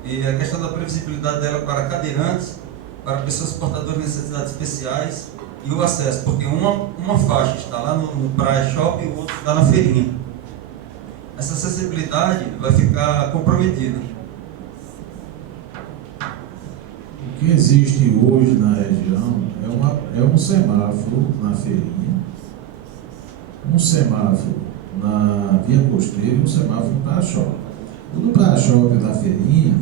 E a questão da previsibilidade dela para cadeirantes, para pessoas portadoras de necessidades especiais e o acesso, porque uma faixa está lá no Praia Shopping e o outro está na feirinha. Essa acessibilidade vai ficar comprometida. O que existe hoje na região é um semáforo na feirinha, um semáforo na via costeira e um semáforo no Praia Shopping. O do Praia Shopping da feirinha,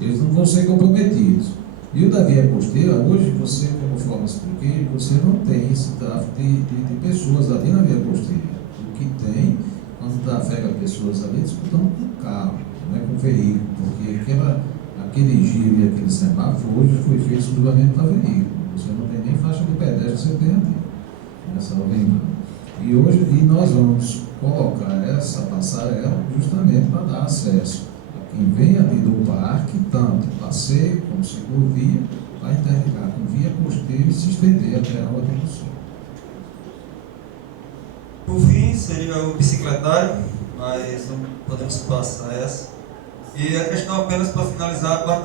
eles não vão ser comprometidos. E o da via costeira, hoje você, conforme eu expliquei, você não tem esse tráfego de pessoas ali na via costeira. O que tem, quando trafega pessoas ali, disputando com carro, não é com veículo, porque aquele giro e aquele semáforo hoje foi feito exclusivamente para veículo. Você não tem nem faixa de pedestre, você tem ali, nessa avenida. E hoje nós vamos colocar essa passarela justamente para dar acesso a quem vem ali do parque, tanto passeio como ciclovia, para interligar com via costeira e se estender até a Rota do Sul. Por fim, seria o bicicletário, mas não podemos passar essa. E a questão apenas para finalizar, a parte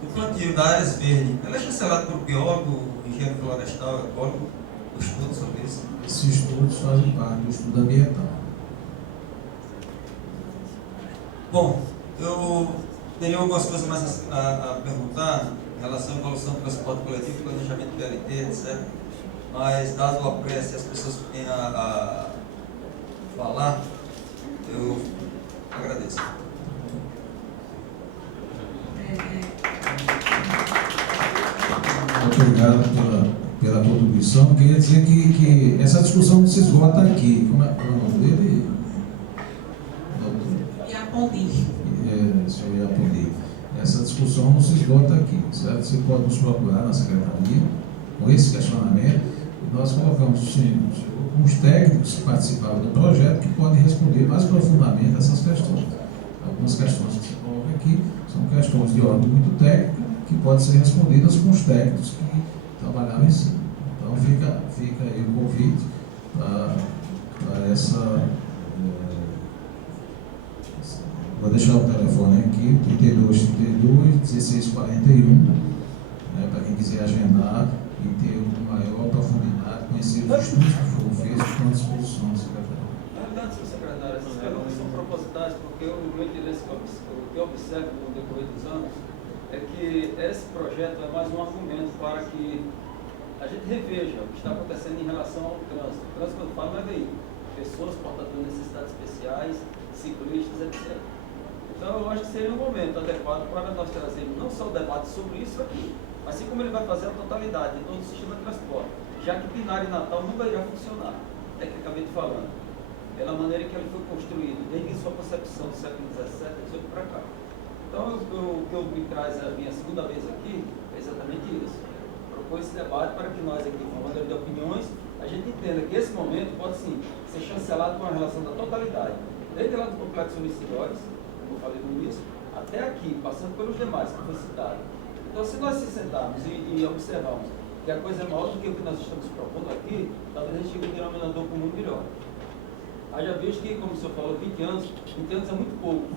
do plantio da áreas verdes. Ela é chancelada por biólogo, engenheiro florestal, ecólogo, o estudo sobre isso. Esses estudos fazem parte do estudo ambiental. Bom, eu teria algumas coisas mais a perguntar em relação à evolução do transporte coletivo, planejamento PLT, etc. Mas, dado o apreço e as pessoas que têm a falar, eu agradeço. Muito obrigado pela contribuição. Queria dizer que essa discussão não se esgota aqui. Como é o nome dele? Iapondi. Senhor Iapondi. Essa discussão não se esgota aqui, certo? Você pode nos procurar na secretaria com esse questionamento. E nós colocamos uns técnicos que participavam do projeto que podem responder mais profundamente essas questões. Algumas questões que se colocam aqui são questões de ordem muito técnica que podem ser respondidas com os técnicos que trabalharam em cima. Então fica aí o convite para essa. Vou deixar o telefone aqui, 3232-1641, para quem quiser agendar e ter uma maior profundidade, conhecer os estudos que foram feitos com a disposição do secretário. Na verdade, senhor secretário, essas perguntas são propositais, porque o meu interesse, o que eu observo no decorrer dos anos, é que esse projeto é mais um argumento para que a gente reveja o que está acontecendo em relação ao trânsito. O trânsito, quando eu falo, não é veículo. Pessoas portadoras de necessidades especiais, ciclistas, etc. Então, eu acho que seria um momento adequado para nós trazermos não só o debate sobre isso aqui, mas assim como ele vai fazer a totalidade de todo o sistema de transporte, já que Pinar e Natal não vai funcionar, tecnicamente falando, pela maneira que ele foi construído, desde sua concepção do século XVII, XVIII para cá. Então, o que eu me traz a minha segunda vez aqui é exatamente isso. Propor esse debate para que nós aqui, formando de opiniões, a gente entenda que esse momento pode sim ser chancelado com a relação da totalidade, desde lá dos complexos homicídios, como eu falei no início, até aqui, passando pelos demais que foi citado. Então, se nós se sentarmos e observarmos que a coisa é maior do que o que nós estamos propondo aqui, talvez a gente chegue a um denominador comum melhor. Haja visto que, como o senhor falou, 20 anos é muito pouco.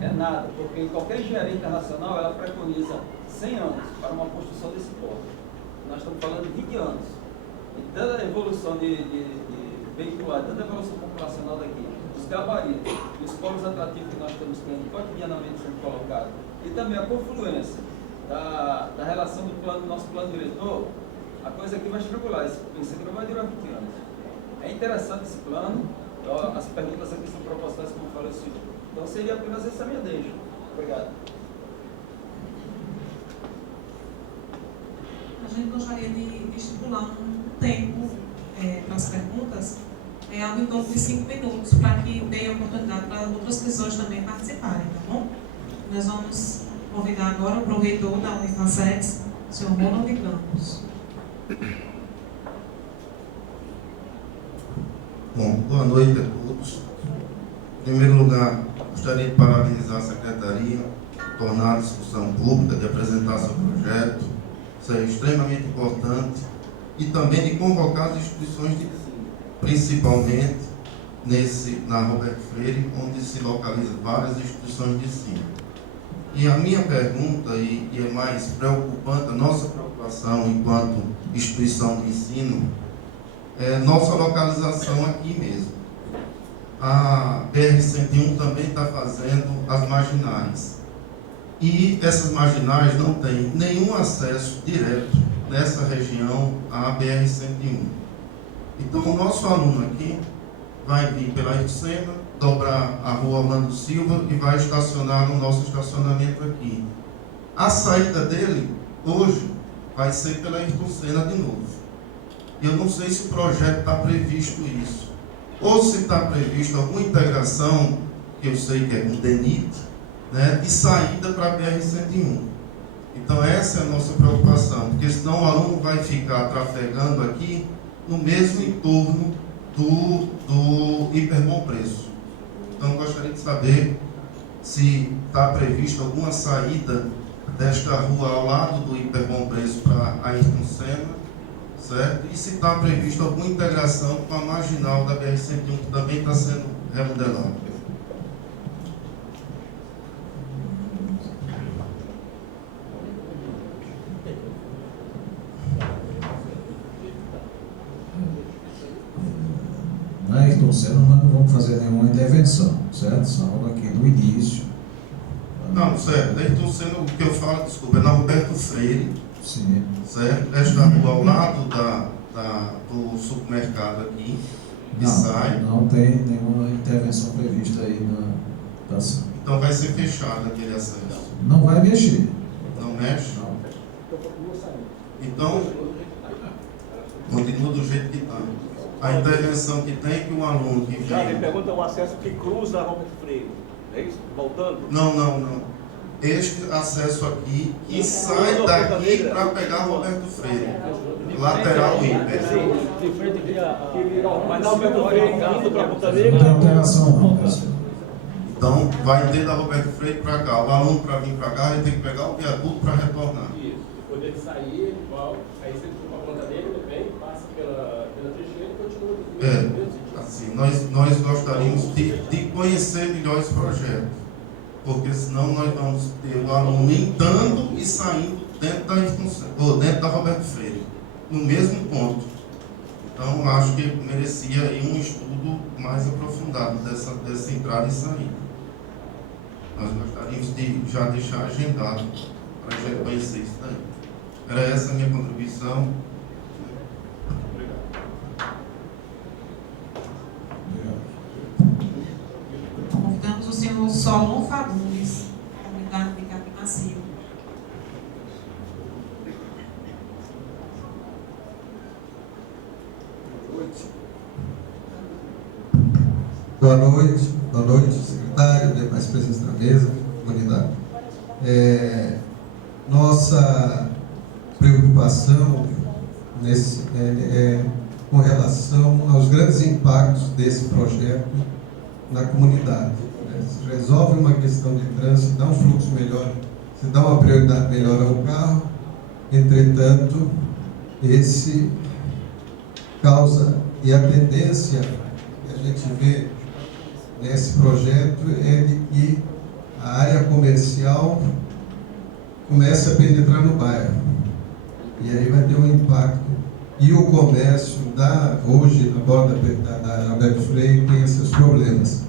É nada, porque qualquer engenharia internacional, ela preconiza 100 anos para uma construção desse porto. Nós estamos falando de 20 anos. E tanta evolução de veicular, tanta evolução populacional daqui, os gabaritos e os polos atrativos que nós estamos tendo cotidianamente sendo colocados, e também a confluência da relação do nosso plano diretor, a coisa aqui vai estrangular. Isso aqui não vai durar 20 anos. É interessante esse plano, as perguntas aqui são propostas, como eu falei, então seria apenas essa minha deixa. Obrigado. A gente gostaria de estipular um tempo para as perguntas, algo em torno de 5 minutos, para que dê oportunidade para outras pessoas também participarem, tá bom? Nós vamos convidar agora o provedor da Unifacex, o senhor Ronald Campos. Bom, boa noite a todos. Em primeiro lugar, gostaria de parabenizar a Secretaria, tornar a discussão pública, de apresentar seu projeto. Isso é extremamente importante. E também de convocar as instituições de ensino, principalmente na Roberto Freire, onde se localizam várias instituições de ensino. E a minha pergunta, e é mais preocupante, a nossa preocupação enquanto instituição de ensino, é nossa localização aqui mesmo. A BR-101 também está fazendo as marginais. E essas marginais não têm nenhum acesso direto nessa região à BR-101. Então, o nosso aluno aqui vai vir pela Irucena, dobrar a rua Orlando Silva e vai estacionar no nosso estacionamento aqui. A saída dele, hoje, vai ser pela Irucena de novo. Eu não sei se o projeto está previsto isso, ou se está previsto alguma integração, que eu sei que é com o DENIT, né, de saída para a BR-101. Então essa é a nossa preocupação, porque senão o aluno vai ficar trafegando aqui no mesmo entorno do Hiperbom Preço. Então, gostaria de saber se está prevista alguma saída desta rua ao lado do Hiperbom Preço para Ayrton Senna, certo? E se está prevista alguma integração com a marginal da BR-101, que também está sendo remodelada. Na Ayrton Senna nós não vamos fazer nenhuma intervenção, certo? Salvo aqui do início. Não, certo. Ayrton Senna, o que eu falo, desculpa, é na Roberto Freire. Sim. Certo? Esta rua ao lado do supermercado aqui, que sai. Não tem nenhuma intervenção prevista aí na ação. Então vai ser fechado aquele acesso. Não vai mexer. Não mexe? Não. Então, continua do jeito que está. A intervenção que tem que um aluno que Já me vem... pergunta o acesso que cruza a Roberto Freire. É isso? Voltando? Não. Este acesso aqui que sai daqui para pegar Roberto Freire. Lateral hiper. De frente aqui mas na Roberto Freire indo para Ponta Negra. Não tem alteração não, pessoal. Então, vai ter da Roberto Freire para cá. O aluno para vir para cá vai ter que pegar o viaduto para retornar. Isso. Depois dele sair, ele volta. Aí você for para a Ponta Negra, ele vem, passa pela trincheira e continua. Assim, nós gostaríamos de conhecer melhor esse projeto. Porque senão nós vamos ter o aluno entrando e saindo dentro da Roberto Freire, no mesmo ponto. Então, acho que merecia aí um estudo mais aprofundado dessa entrada e saída. Nós gostaríamos de já deixar agendado para a gente conhecer isso daí. Era essa a minha contribuição. Convidamos o senhor Solon Fagundes, comunidade de Capim Macio. Boa noite, secretário, demais presença na mesa, comunidade. Nossa preocupação com relação aos grandes impactos desse projeto na comunidade. Se resolve uma questão de trânsito, dá um fluxo melhor, se dá uma prioridade melhor ao carro, entretanto, esse causa, e a tendência que a gente vê nesse projeto é de que a área comercial comece a penetrar no bairro. E aí vai ter um impacto. E o comércio, hoje, na borda da Alberto Freire, tem esses problemas.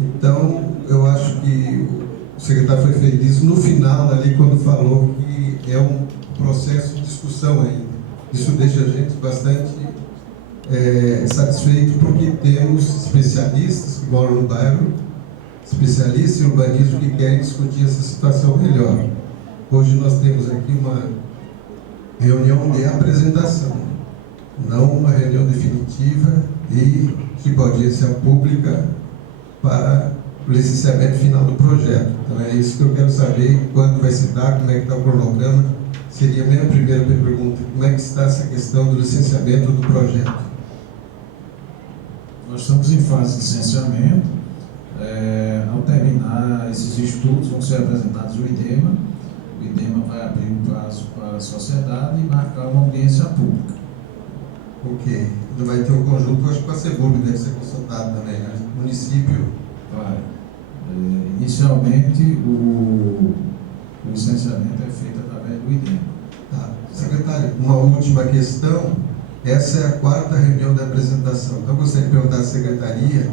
Então, eu acho que o secretário foi feliz no final, ali, quando falou que é um processo de discussão ainda. Isso deixa a gente bastante satisfeito, porque temos especialistas que moram no bairro, especialistas em urbanismo que querem discutir essa situação melhor. Hoje nós temos aqui uma reunião de apresentação, não uma reunião definitiva e tipo audiência pública para o licenciamento final do projeto. Então é isso que eu quero saber, quando vai se dar, como é que está o cronograma. Seria a minha primeira pergunta, como é que está essa questão do licenciamento do projeto? Nós estamos em fase de licenciamento. Ao terminar esses estudos, vão ser apresentados ao IDEMA. O IDEMA vai abrir um prazo para a sociedade e marcar uma audiência pública. Ok. Então vai ter um conjunto, acho que com a SEBURB deve ser consultado também, né? O município. Vai. Inicialmente, o licenciamento é feito através do IDEMA. Tá. Secretário, uma última questão. Essa é a 4ª reunião da apresentação. Então, eu gostaria de perguntar à secretaria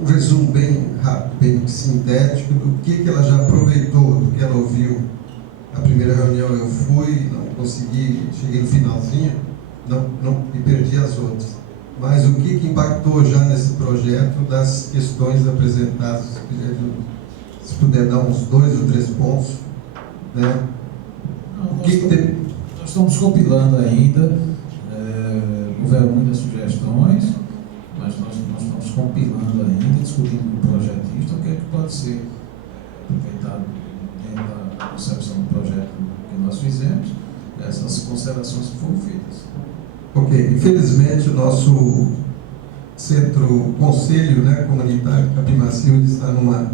um resumo bem rápido, bem sintético, do que ela já aproveitou, do que ela ouviu. A primeira reunião eu fui, não consegui, cheguei no finalzinho, não me perdi as outras. Mas o que impactou já nesse projeto das questões apresentadas? Se puder dar uns 2 ou 3 pontos, né? Nós estamos compilando ainda. Houveram muitas sugestões, mas nós estamos compilando ainda, discutindo com o projetista o que é que pode ser aproveitado dentro da concepção do projeto que nós fizemos, essas considerações que foram feitas. Ok, infelizmente o nosso centro, conselho, né, comunitário Capimacilde está numa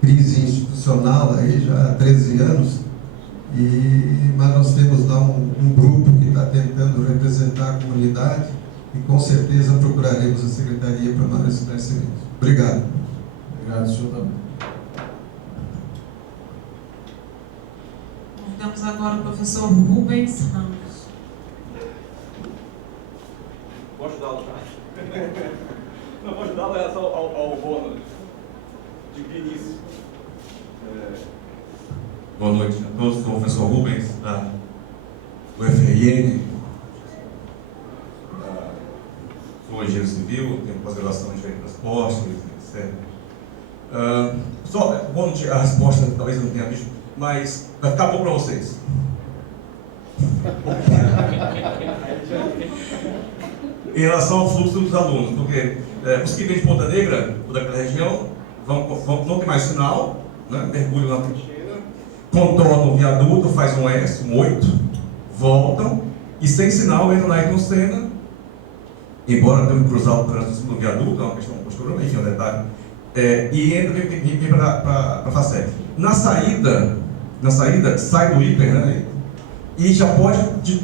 crise institucional aí já há 13 anos, mas nós temos lá um grupo que está tentando representar a comunidade e com certeza procuraremos a Secretaria para maiores esclarecimentos. Obrigado. Obrigado, senhor também. Convidamos agora o professor Rubens Ramos. Vou ajudá-lo, tá? Não, vou ajudá-lo em relação ao bônus de início. Boa noite a todos, sou o professor Rubens, da UFRN, sou engenheiro civil, tenho pós-graduação em engenharia de transporte, etc. Só, a resposta talvez eu não tenha visto, mas vai ficar bom para vocês. Em relação ao fluxo dos alunos, porque os que vêm de Ponta Negra, ou daquela região, não tem mais sinal, né? Mergulham na trincheira, contornam o viaduto, faz um S, um 8, voltam, e sem sinal entram na Ayrton Senna, embora tenham que cruzar o trânsito no viaduto, é uma questão postura, enfim, é um detalhe, e entra e vem para a FACEP. Na saída, sai do hiper, né? E já pode,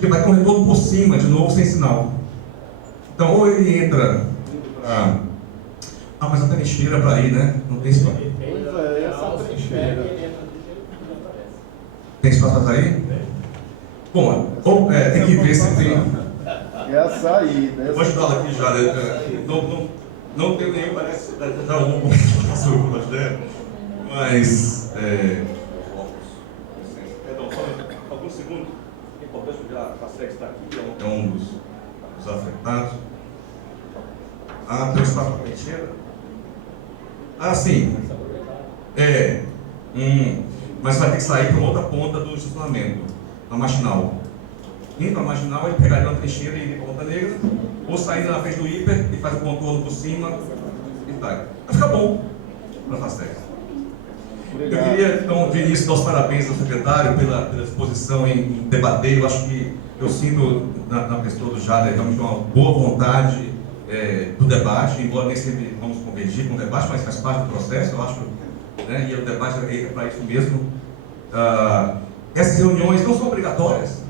vai ter um retorno por cima, de novo, sem sinal. Então, ou ele entra para... mas não tem trincheira para ir, né? Não tem espaço. Essa trincheira. Tem espaço para sair? Bom, tem que ver se tem... É a saída. Eu vou ajudá-la aqui já, não tenho nenhum, parece já algum sobre o projeto, mas... Perdão, só alguns segundos. É importante porque a FACEP está aqui, é um dos afetados. Tem espaço para trincheira? Sim. Mas vai ter que sair para outra ponta do estacionamento, na Marginal. Indo para a Marginal, ele pegaria uma trincheira e iria para a Ponta Negra, ou sair na frente do hiper e faz o contorno por cima e vai. Vai ficar bom para a FACEP. Eu queria, então, de início, dar os parabéns ao secretário pela disposição em debater. Eu acho que eu sinto na pessoa do Jader realmente uma boa vontade do debate, embora nem sempre vamos convergir com o debate, mas faz parte do processo, eu acho, né? E o debate é para isso mesmo. Essas reuniões não são obrigatórias,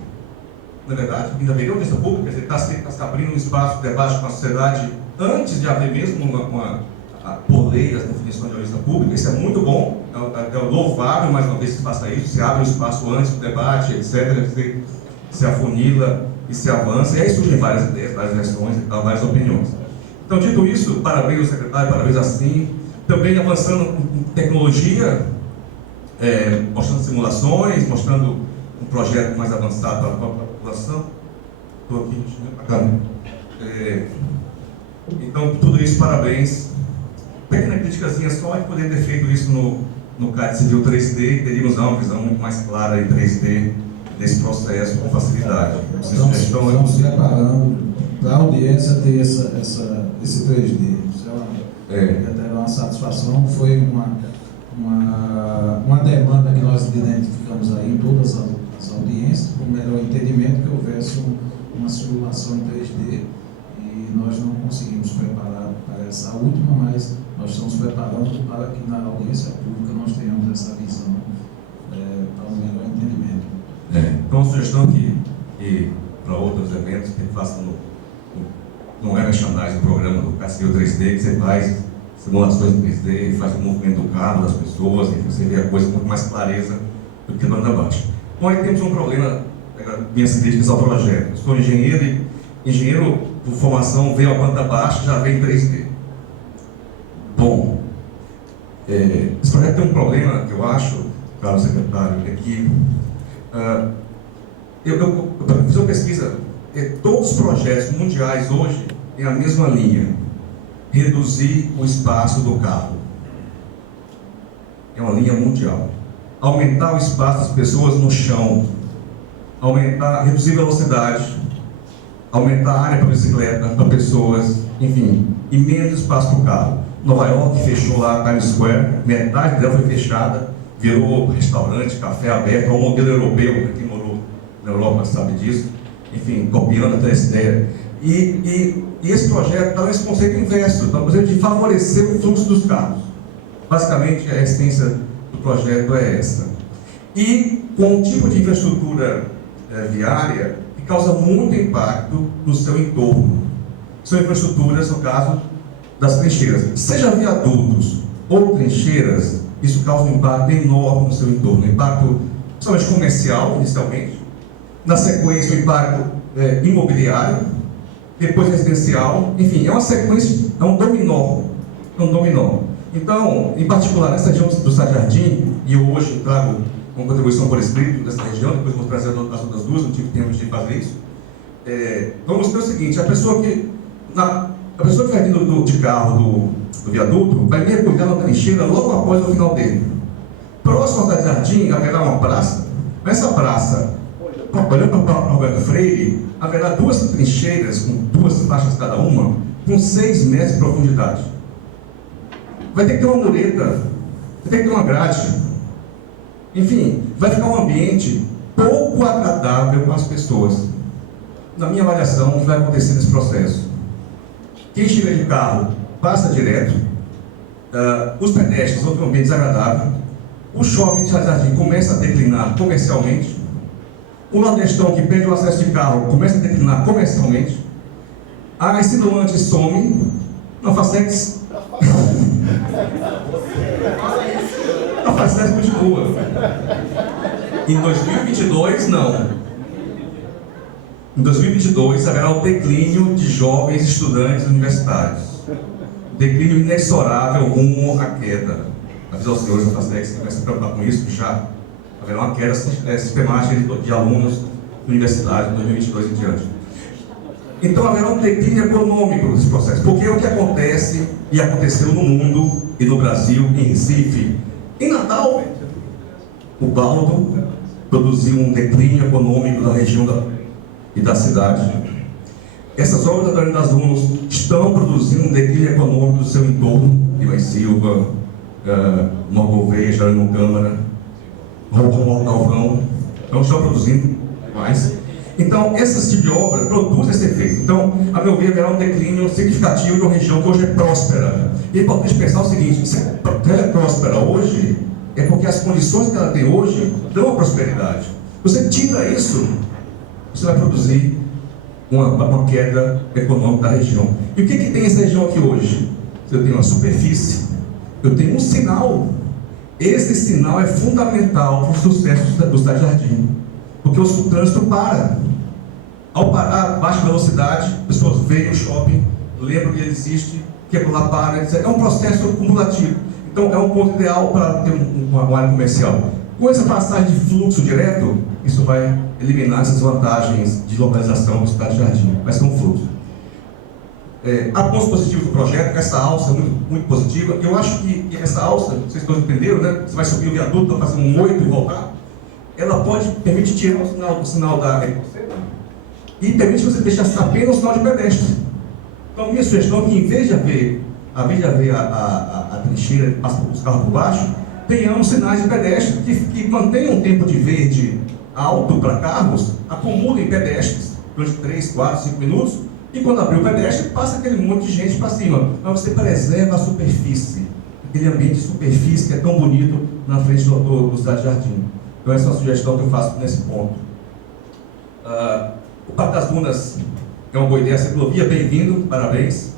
na verdade, ainda haveria audiência pública, você está se abrindo um espaço de debate com a sociedade antes de haver mesmo por lei as definições de audiência pública. Isso é muito bom, é louvável, mais uma vez, que se faça isso, se abre um espaço antes do debate, etc., se afunila e se avança, e aí surgem várias ideias, várias versões, várias opiniões. Então, dito isso, parabéns ao secretário, parabéns assim, também avançando em tecnologia, mostrando simulações, mostrando um projeto mais avançado para a população. Estou aqui, bacana. Então, tudo isso, parabéns. Pequena criticazinha só de poder ter feito isso no CAD Civil 3D, teríamos uma visão muito mais clara em 3D desse processo com facilidade. Estamos preparando para a audiência ter esse 3D. Isso é uma satisfação, foi uma demanda que nós identificamos aí em todas as audiências, com melhor entendimento, que houvesse uma simulação em 3D, e nós não conseguimos preparar para essa última, mas nós estamos preparando para que na audiência pública nós tenhamos essa visão para um melhor entendimento. Então, uma sugestão que para outros eventos que façam no merchandising, o programa do Cacil 3D, que você faz simulações 3D, faz o movimento do carro, das pessoas, e você vê a coisa com muito mais clareza do que banda baixa. Bom, aí temos um problema, minhas críticas ao projeto. Eu sou engenheiro e engenheiro por formação veio a banda baixa, já vem em 3D. Bom, esse projeto tem um problema que eu acho, caro secretário, é que eu fiz uma pesquisa, todos os projetos mundiais hoje têm a mesma linha: reduzir o espaço do carro. É uma linha mundial. Aumentar o espaço das pessoas no chão, reduzir a velocidade, aumentar a área para bicicleta, para pessoas, enfim, e menos espaço para o carro. Nova York fechou lá a Times Square, metade dela foi fechada, virou restaurante, café aberto, ao modelo europeu, para quem morou na Europa sabe disso, enfim, copiando até essa ideia. E esse projeto está nesse conceito inverso, está no conceito de favorecer o fluxo dos carros. Basicamente, a essência do projeto é essa. E com um tipo de infraestrutura viária que causa muito impacto no seu entorno. São infraestruturas, no caso, das trincheiras. Seja viadutos ou trincheiras, isso causa um impacto enorme no seu entorno. Um impacto, principalmente comercial, inicialmente. Na sequência, o impacto imobiliário, depois residencial. Enfim, é uma sequência, é um dominó. É um dominó. Então, em particular, nessa região do Cidade Jardim, e eu hoje trago uma contribuição por escrito dessa região, depois vou trazer as outras duas, não tive tempo de fazer isso. Vamos ter o seguinte, a pessoa que vai vindo de carro do viaduto vai mergulhar na trincheira logo após o final dele. Próximo ao Cidade Jardim haverá uma praça. Nessa praça, olhando para Roberto Freire, haverá duas trincheiras com 2 faixas cada uma, com 6 metros de profundidade. Vai ter que ter uma mureta, vai ter que ter uma grade. Enfim, vai ficar um ambiente pouco agradável para as pessoas. Na minha avaliação, o que vai acontecer nesse processo? Quem chega de carro passa direto, os pedestres vão ter um ambiente desagradável, o shopping de Jardim começa a declinar comercialmente, o nordestão que perde o acesso de carro começa a declinar comercialmente, a insinuante some, não faz sexo. A facilidade continua. Em 2022, não. Em 2022, haverá o declínio de jovens estudantes universitários. Declínio inexorável rumo à queda. Aviso aos senhores da Facex que começam a se preocupar com isso, que já haverá uma queda sistemática de alunos universitários em 2022 em diante. Então haverá um declínio econômico nesse processo. Porque o que acontece e aconteceu no mundo e no Brasil, em Recife, em Natal, o Baldo produziu um declínio econômico da região e da cidade. Essas obras da Arena das Dunas estão produzindo um declínio econômico do seu entorno, Guilherme Silva, Morro Gouveia, Jerônimo Câmara, Romualdo Galvão, então estão produzindo mais. Então, esse tipo de obra produz esse efeito. Então, a meu ver, haverá um declínio significativo de uma região que hoje é próspera. E é importante pensar o seguinte, se ela é próspera hoje, é porque as condições que ela tem hoje dão a prosperidade. Você tira isso, você vai produzir uma queda econômica da região. E o que tem essa região aqui hoje? Eu tenho uma superfície, eu tenho um sinal. Esse sinal é fundamental para o sucesso do Cidade Jardim. Porque o trânsito para. Ao parar a baixa velocidade, pessoas veem o shopping, lembram que ele existe, que por lá para, etc. É um processo cumulativo. Então é um ponto ideal para ter uma área comercial. Com essa passagem de fluxo direto, isso vai eliminar essas vantagens de localização do Cidade Jardim. Vai ser um fluxo. Há pontos positivos do projeto, essa alça é muito positiva. Eu acho que essa alça, vocês todos entenderam, né? Você vai subir o viaduto, fazer um 8 e voltar. Ela permite tirar o sinal da e permite você deixar apenas o sinal de pedestre. Então, minha sugestão é que, em vez de haver a trincheira que passa os carros por baixo, tenhamos sinais de pedestre que mantenham um tempo de verde alto para carros, acumulem pedestres durante 3, 4, 5 minutos, e quando abrir o pedestre, passa aquele monte de gente para cima. Mas você preserva a superfície, aquele ambiente de superfície que é tão bonito na frente do Cidade Jardim. Então essa é uma sugestão que eu faço nesse ponto. O Parque das Dunas é uma boa ideia, a ciclovia, bem-vindo, parabéns.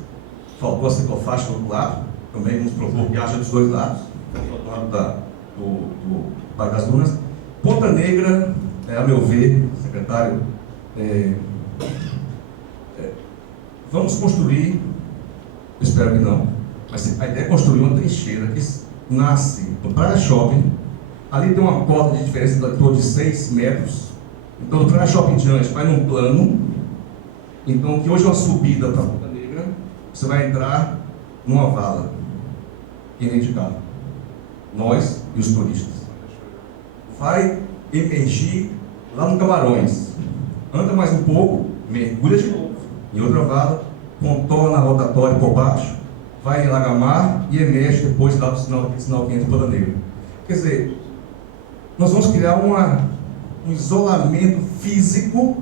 Faltou a ciclofaixa do outro lado, também vamos propor que haja dos dois lados, do lado do Parque das Dunas. Ponta Negra, a meu ver, secretário, vamos construir, eu espero que não, mas a ideia é construir uma trincheira que nasce no Praia Shopping. Ali tem uma cota de diferença em torno de 6 metros. Então, do Praia Shopping diante, vai num plano. Então, que hoje é uma subida para a Ponta Negra, você vai entrar numa vala. Quem vem de carro? Nós e os turistas. Vai emergir lá no Camarões. Anda mais um pouco, mergulha de novo em outra vala, contorna a rotatória por baixo, vai em Lagamar e emerge depois lá do sinal que entra em Ponta Negra. Quer dizer, nós vamos criar um isolamento físico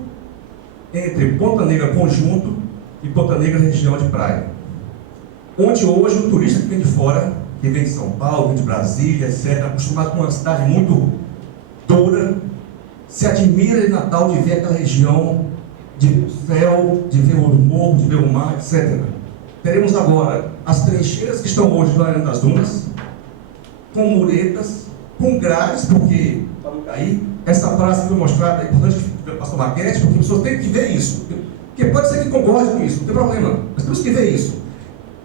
entre Ponta Negra Conjunto e Ponta Negra, região de praia. Onde hoje o turista que vem de fora, que vem de São Paulo, vem de Brasília, etc., acostumado com uma cidade muito dura, se admira em Natal de ver aquela região, de ver o céu, de ver o morro, de ver o mar, etc. Teremos agora as trincheiras que estão hoje na Arena das Dunas, com muretas, com grades, porque, para não cair, essa praça foi mostrada, é importante que eu faça uma maquete, porque as pessoas têm que ver isso. Porque pode ser que concorde com isso, não tem problema, mas temos que ver isso.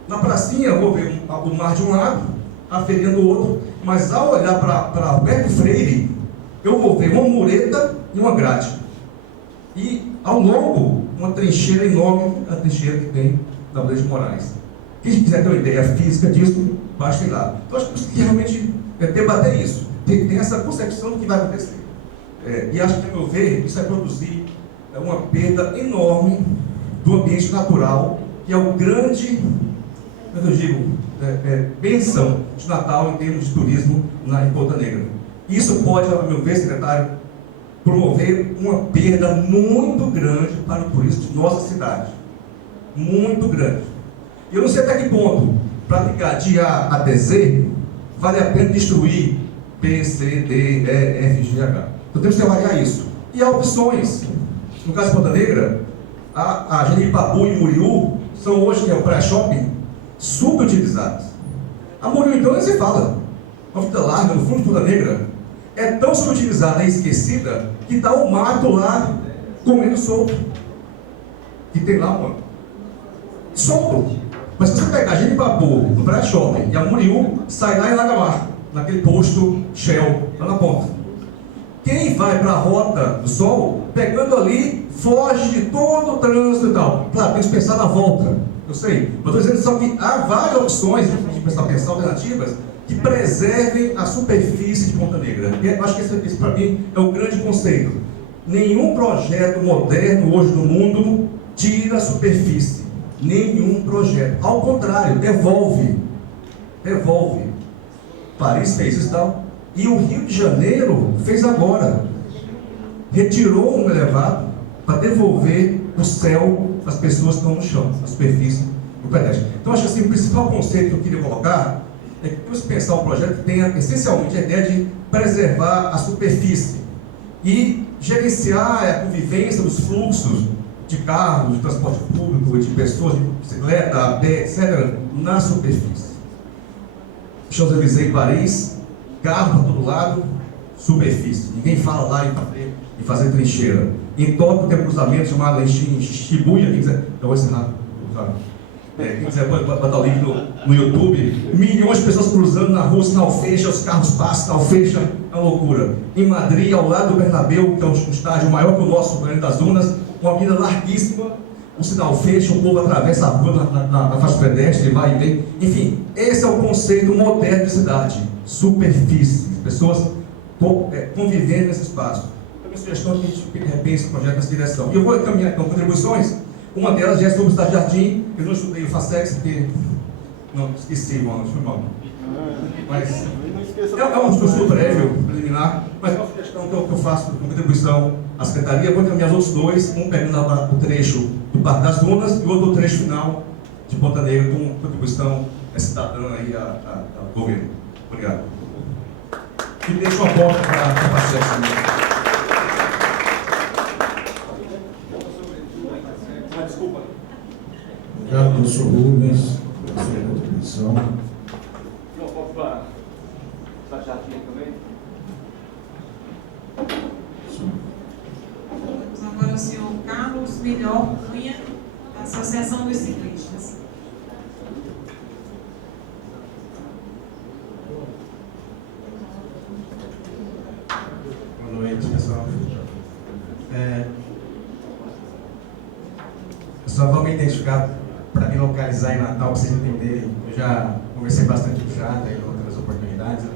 Na pracinha eu vou ver o mar de um lado, a feirinha do outro, mas ao olhar para Alberto Freire, eu vou ver uma mureta e uma grade. E ao longo, uma trincheira enorme, a trincheira que tem da Blade de Moraes. Quem quiser ter uma ideia física disso, basta ir lá. Então acho que temos que realmente debater isso, tem essa concepção do que vai acontecer. E acho que, a meu ver, isso vai produzir uma perda enorme do ambiente natural, que é o grande, como eu digo, benção de Natal em termos de turismo em Ponta Negra. Isso pode, a meu ver, secretário, promover uma perda muito grande para o turismo de nossa cidade. Muito grande. E eu não sei até que ponto, para ligar de A até Z, vale a pena destruir P, C, D, E, F, G, H. Então temos que avaliar isso. E há opções. No caso de Ponta Negra, a Jeripabu e Muriú são hoje, que é o pré-shopping, super utilizados. A Muriú, então, nem se fala. Uma vida larga, no fundo de Ponta Negra, é tão subutilizada e esquecida que está o mato lá comendo solto. Que tem lá, mano. Solto. Mas se você pegar a Jeripabu no pré-shopping e a Muriú, sai lá em Lagamar, naquele posto Shell, lá na ponta. Quem vai para a Rota do Sol, pegando ali, foge de todo o trânsito e tal. Claro, tem que pensar na volta, eu sei. Mas estou dizendo só que há várias opções, de pensar alternativas, que preservem a superfície de Ponta Negra. E eu acho que esse para mim, é o grande conceito. Nenhum projeto moderno hoje no mundo tira a superfície. Nenhum projeto. Ao contrário, devolve. Devolve. Paris fez isso e tal. E o Rio de Janeiro fez agora. Retirou um elevado para devolver o céu às pessoas que estão no chão, na superfície do pedestre. Então, acho que assim, o principal conceito que eu queria colocar é que temos que pensar um projeto que tenha essencialmente a ideia de preservar a superfície e gerenciar a convivência dos fluxos de carros, de transporte público, de pessoas, de bicicleta, a pé, etc., na superfície. Champs-Élysées em Paris, carro para todo lado, superfície. Ninguém fala lá em fazer trincheira. Em Tóquio tem um cruzamento chamado Shibuya, quem quiser, eu vou encerrar. Quem quiser botar o link no YouTube, milhões de pessoas cruzando na rua, sinal fecha, os carros passam, sinal fecha, é uma loucura. Em Madrid, ao lado do Bernabéu, que é um estádio maior que o nosso, o Arena das Dunas, uma avenida larguíssima, o sinal fecha, o povo atravessa a rua na faixa pedestre, vai e vem. Enfim, esse é o conceito moderno de cidade, superfície, pessoas convivendo nesse espaço. Então, minha sugestão é que a gente repense o projeto nessa direção. E eu vou encaminhar então contribuições. Uma delas já é sobre o Cidade Jardim. Eu não estudei o FACEX porque não esqueci, mano, foi mal. Mas é um estudo prévio, preliminar, mas é uma sugestão que eu faço com contribuição à Secretaria. Eu vou encaminhar os outros dois, um pegando o trecho do Parque das Dunas e o outro trecho final de Ponta Negra, com contribuição cidadã aí ao governo. Obrigado. E deixo uma porta para a FACEX também. Desculpa. Obrigado, professor Rubens, pela sua contribuição. Não, pode para o Jardim também? Temos agora o senhor Carlos Melhor Cunha, da Associação dos Ciclistas. Boa noite, pessoal. Eu só vou me identificar para me localizar em Natal, para vocês entenderem. Eu já conversei bastante com o Jada em outras oportunidades. Eu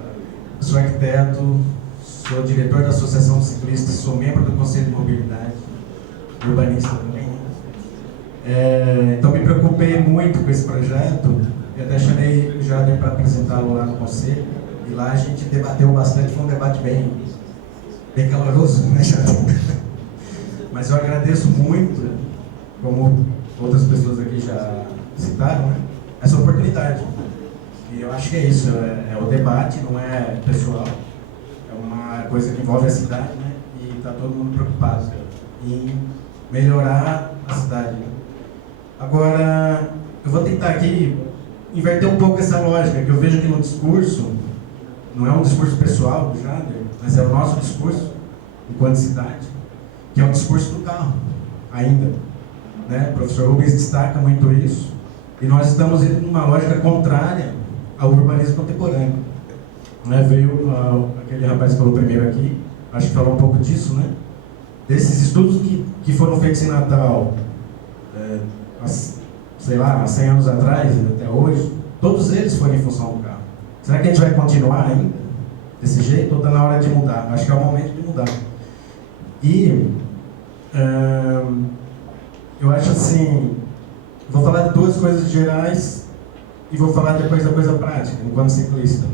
sou arquiteto, sou diretor da Associação dos Ciclistas, sou membro do Conselho de Mobilidade, urbanista também. Então me preocupei muito com esse projeto e até chamei o Jader para apresentá-lo lá no Conselho. E lá a gente debateu bastante, foi um debate bem caloroso, né, Jader? Mas eu agradeço muito, como outras pessoas aqui já citaram, né? Essa oportunidade. E eu acho que é isso, é o debate, não é pessoal, é uma coisa que envolve a cidade, né? E está todo mundo preocupado em melhorar a cidade. Né? Agora, eu vou tentar aqui inverter um pouco essa lógica, que eu vejo que no discurso, não é um discurso pessoal do Jader, mas é o nosso discurso, enquanto cidade, que é o discurso do carro, ainda. Né? O professor Rubens destaca muito isso, e nós estamos indo numa lógica contrária ao urbanismo contemporâneo. Né? Veio aquele rapaz que falou primeiro aqui, acho que falou um pouco disso, né? Desses estudos que foram feitos em Natal, sei lá, há 100 anos atrás, até hoje, todos eles foram em função do carro. Será que a gente vai continuar ainda desse jeito ou está na hora de mudar? Acho que é o momento de mudar. E eu acho assim, vou falar de duas coisas gerais e vou falar depois da coisa prática, enquanto ciclista.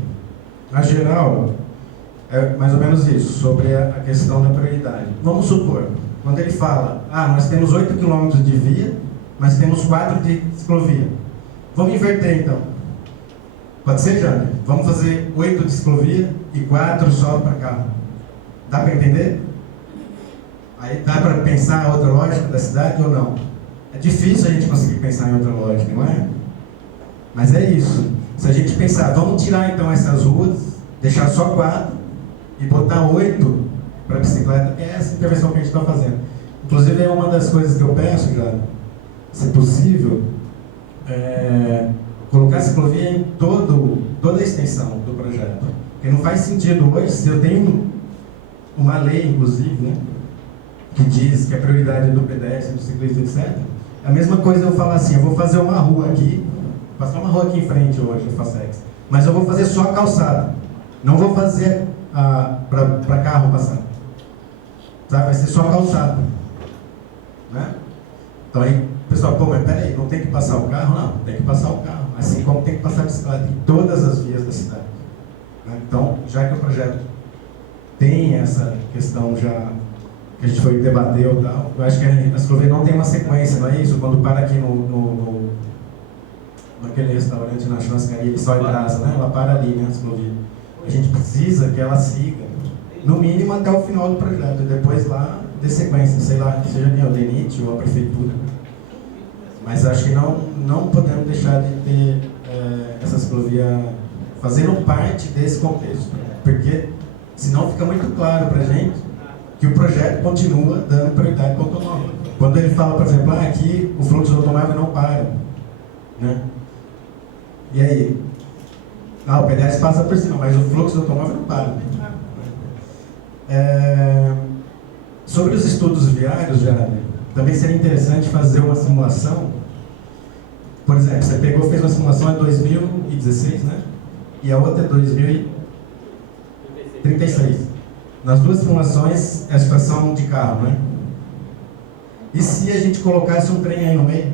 A geral é mais ou menos isso, sobre a questão da prioridade. Vamos supor, quando ele fala, nós temos 8 km de via, mas temos 4 de ciclovia. Vamos inverter então. Pode ser, Jander? Vamos fazer 8 de ciclovia e 4 só para carro. Dá para entender? Aí dá para pensar a outra lógica da cidade ou não? É difícil a gente conseguir pensar em outra lógica, não é? Mas é isso. Se a gente pensar, vamos tirar então essas ruas, deixar só 4 e botar 8 para bicicleta, que é essa intervenção que a gente está fazendo. Inclusive é uma das coisas que eu peço, já, se possível, colocar a ciclovia em toda a extensão do projeto. Porque não faz sentido hoje, se eu tenho uma lei, inclusive, né, que diz que a prioridade é do pedestre, do ciclista, etc. É a mesma coisa eu falar assim, eu vou fazer uma rua aqui, passar uma rua aqui em frente hoje, eu faço X, mas eu vou fazer só a calçada. Não vou fazer para carro passar. Sabe? Vai ser só a calçada. Né? Então aí, pessoal, mas peraí, não tem que passar o carro? Não, tem que passar o carro. Assim como tem que passar a bicicleta em todas as vias da cidade. Né? Então, já que o projeto tem essa questão já que a gente foi debater ou tal, eu acho que a ciclovia não tem uma sequência, não é isso? Quando para aqui naquele restaurante, na churrascaria, ele só brasa, né? Ela para ali, né, a ciclovia. A gente precisa que ela siga, no mínimo até o final do projeto, e depois lá de sequência, sei lá, seja quem, o DENIT ou a prefeitura. Mas acho que não podemos deixar de ter essa ciclovia fazendo parte desse contexto, porque senão fica muito claro para a gente que o projeto continua dando prioridade para o automóvel. Quando ele fala, por exemplo, aqui o fluxo do automóvel não para, né? E aí? O pedestre passa por cima, mas o fluxo do automóvel não para. Sobre os estudos viários, também seria interessante fazer uma simulação. Por exemplo, você fez uma simulação em 2016, né? E a outra é 2036. Nas duas simulações é a situação de carro, né? E se a gente colocasse um trem aí no meio?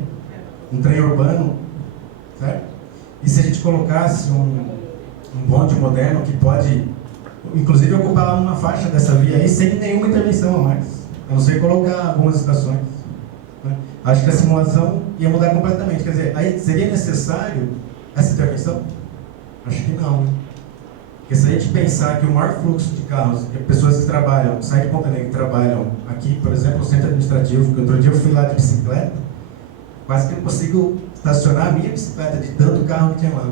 Um trem urbano, certo? E se a gente colocasse um bonde moderno que pode, inclusive, ocupar lá uma faixa dessa via aí sem nenhuma intervenção a mais, a não ser colocar algumas estações, né? Acho que a simulação ia mudar completamente. Quer dizer, aí seria necessário essa intervenção? Acho que não. Porque se a gente pensar que o maior fluxo de carros, pessoas que trabalham, saem de Ponta Negra que trabalham aqui, por exemplo, no centro administrativo, que outro dia eu fui lá de bicicleta, quase que não consigo estacionar a minha bicicleta de tanto carro que tinha lá.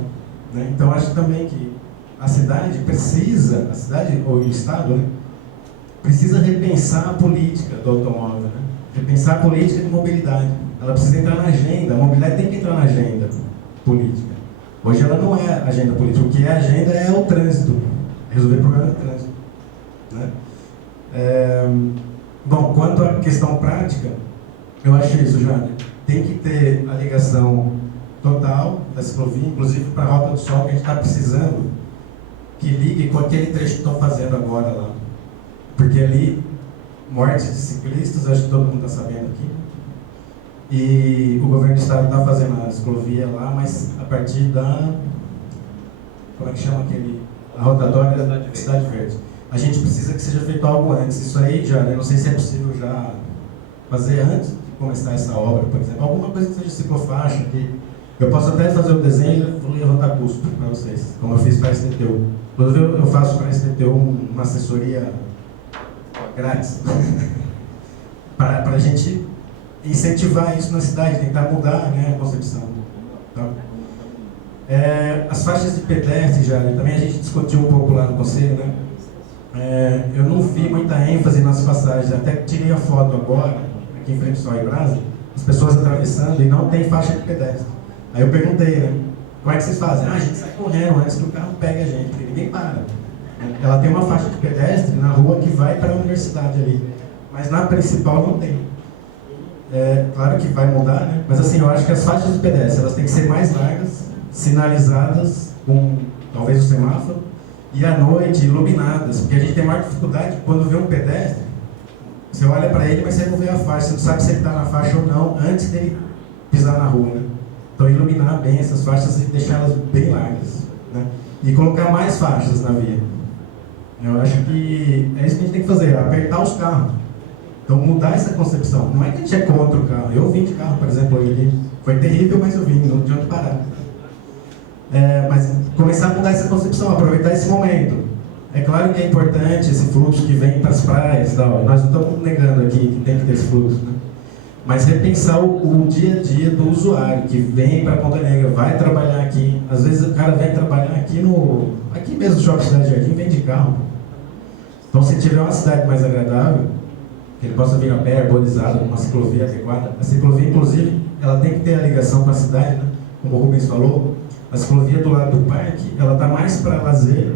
Né? Então acho também que a cidade precisa, ou o Estado, né, precisa repensar a política do automóvel, né? Repensar a política de mobilidade. Ela precisa entrar na agenda, a mobilidade tem que entrar na agenda política. Hoje ela não é agenda política, o que é agenda é o trânsito, resolver o problema do trânsito. Né? Bom, quanto à questão prática, eu acho isso, Jander. Tem que ter a ligação total da ciclovia, inclusive para a Rota do Sol, que a gente está precisando que ligue com aquele trecho que estão fazendo agora lá. Porque ali, morte de ciclistas, acho que todo mundo está sabendo aqui. E o governo do estado está fazendo a ciclovia lá, mas a partir da... Como é que chama aquele? A rotatória da Cidade Verde. A gente precisa que seja feito algo antes. Isso aí, já, eu não sei se é possível já fazer antes começar essa obra, por exemplo, alguma coisa que seja ciclofaixa, que eu posso até fazer o desenho e vou levantar custo para vocês, como eu fiz para a STTU. Inclusive, eu faço para a STTU uma assessoria grátis, para a gente incentivar isso na cidade, tentar mudar, né, a concepção. Tá? As faixas de pedestre, já também a gente discutiu um pouco lá no conselho, né? Eu não vi muita ênfase nas passagens, até tirei a foto agora, aqui em frente ao Sol e Brasa, as pessoas atravessando e não tem faixa de pedestre. Aí eu perguntei, né? Como é que vocês fazem? A gente sai correndo antes que o carro pegue a gente, porque ninguém para. Ela tem uma faixa de pedestre na rua que vai para a universidade ali, mas na principal não tem. Claro que vai mudar, né? Mas assim, eu acho que as faixas de pedestre elas têm que ser mais largas, sinalizadas com talvez o semáforo, e à noite iluminadas, porque a gente tem maior dificuldade quando vê um pedestre, você olha para ele, mas você não vê a faixa, você não sabe se ele está na faixa ou não antes dele pisar na rua, né? Então iluminar bem essas faixas e deixá-las bem largas, né? E colocar mais faixas na via. Eu acho que é isso que a gente tem que fazer, apertar os carros. Então mudar essa concepção. Não é que a gente é contra o carro. Eu vim de carro, por exemplo, hoje. Foi terrível, mas eu vim, não tinha onde parar. Mas começar a mudar essa concepção, aproveitar esse momento. É claro que é importante esse fluxo que vem para as praias, tal. Nós não estamos negando aqui que tem que ter esse fluxo, né? Mas repensar o dia a dia do usuário que vem para Ponta Negra, vai trabalhar aqui. Às vezes o cara vem trabalhar aqui mesmo no Shopping Cidade Jardim, vem de carro. Então, se tiver uma cidade mais agradável, que ele possa vir a pé, arborizado, com uma ciclovia adequada. A ciclovia, inclusive, ela tem que ter a ligação com a cidade, né? Como o Rubens falou, a ciclovia do lado do parque, ela está mais para lazer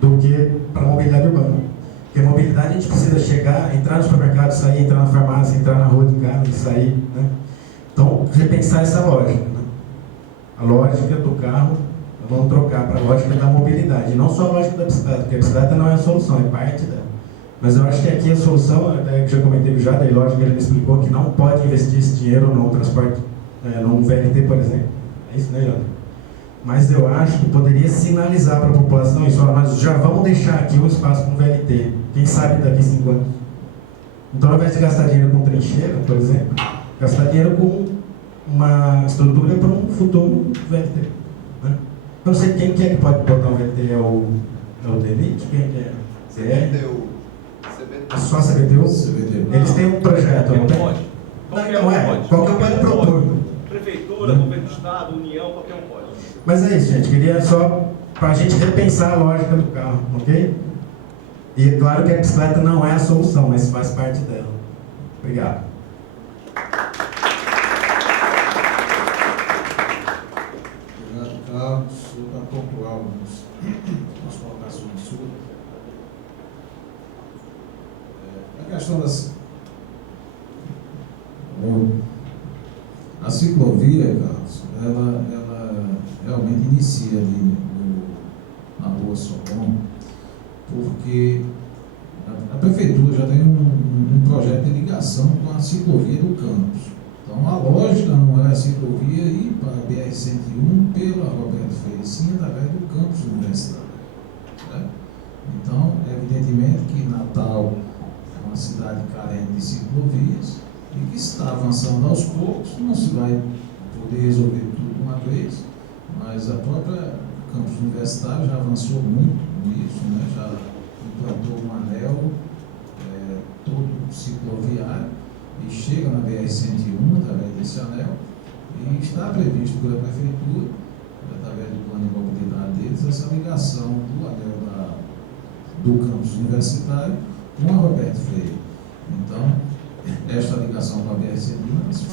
do que para mobilidade urbana. Porque a mobilidade a gente precisa chegar, entrar no supermercado, sair, entrar na farmácia, entrar na rua de carro e sair, né? Então, repensar essa lógica, né? A lógica do carro, vamos trocar para a lógica da mobilidade, e não só a lógica da bicicleta, porque a bicicleta não é a solução, é parte dela. Mas eu acho que aqui a solução, até que já comentei já, daí lógico que ele me explicou que não pode investir esse dinheiro no transporte, num VLT, por exemplo. É isso, né, Leandro? Mas eu acho que poderia sinalizar para a população isso, nós já vamos deixar aqui um espaço para um VLT, quem sabe daqui 5 anos. Então, ao invés de gastar dinheiro com trincheira, por exemplo, gastar dinheiro com uma estrutura para um futuro VLT. Né? Eu não sei quem que pode botar um VLT, é o DENIT? Quem que é? CBTU. Só a CBTU? CBTU. Eles têm um projeto, não tem? Pode. Qualquer Não um é, pode. qualquer um pode propor. Prefeitura, governo do estado, união, qualquer um pode. Mas é isso, gente. Queria só para a gente repensar a lógica do carro, ok? E é claro que a bicicleta não é a solução, mas faz parte dela. Obrigado. Obrigado, Carlos. Só para pontuar algumas colocações suas. A questão a ciclovia, Carlos, ela realmente inicia ali na Rua Socorro, porque a prefeitura já tem um projeto de ligação com a ciclovia do campus. Então a lógica não é a ciclovia ir para a BR-101 pela Roberto Freire, sim através do campus universitário. Né? Então, evidentemente que Natal é uma cidade carente de ciclovias e que está avançando aos poucos, não se vai poder resolver tudo de uma vez, mas a própria campus universitário já avançou muito nisso, né? Já implantou um anel todo cicloviário e chega na BR-101 através desse anel e está previsto pela prefeitura, através do plano de mobilidade deles, essa ligação do anel do campus universitário com a Roberto Freire. Então, esta ligação com a BR-101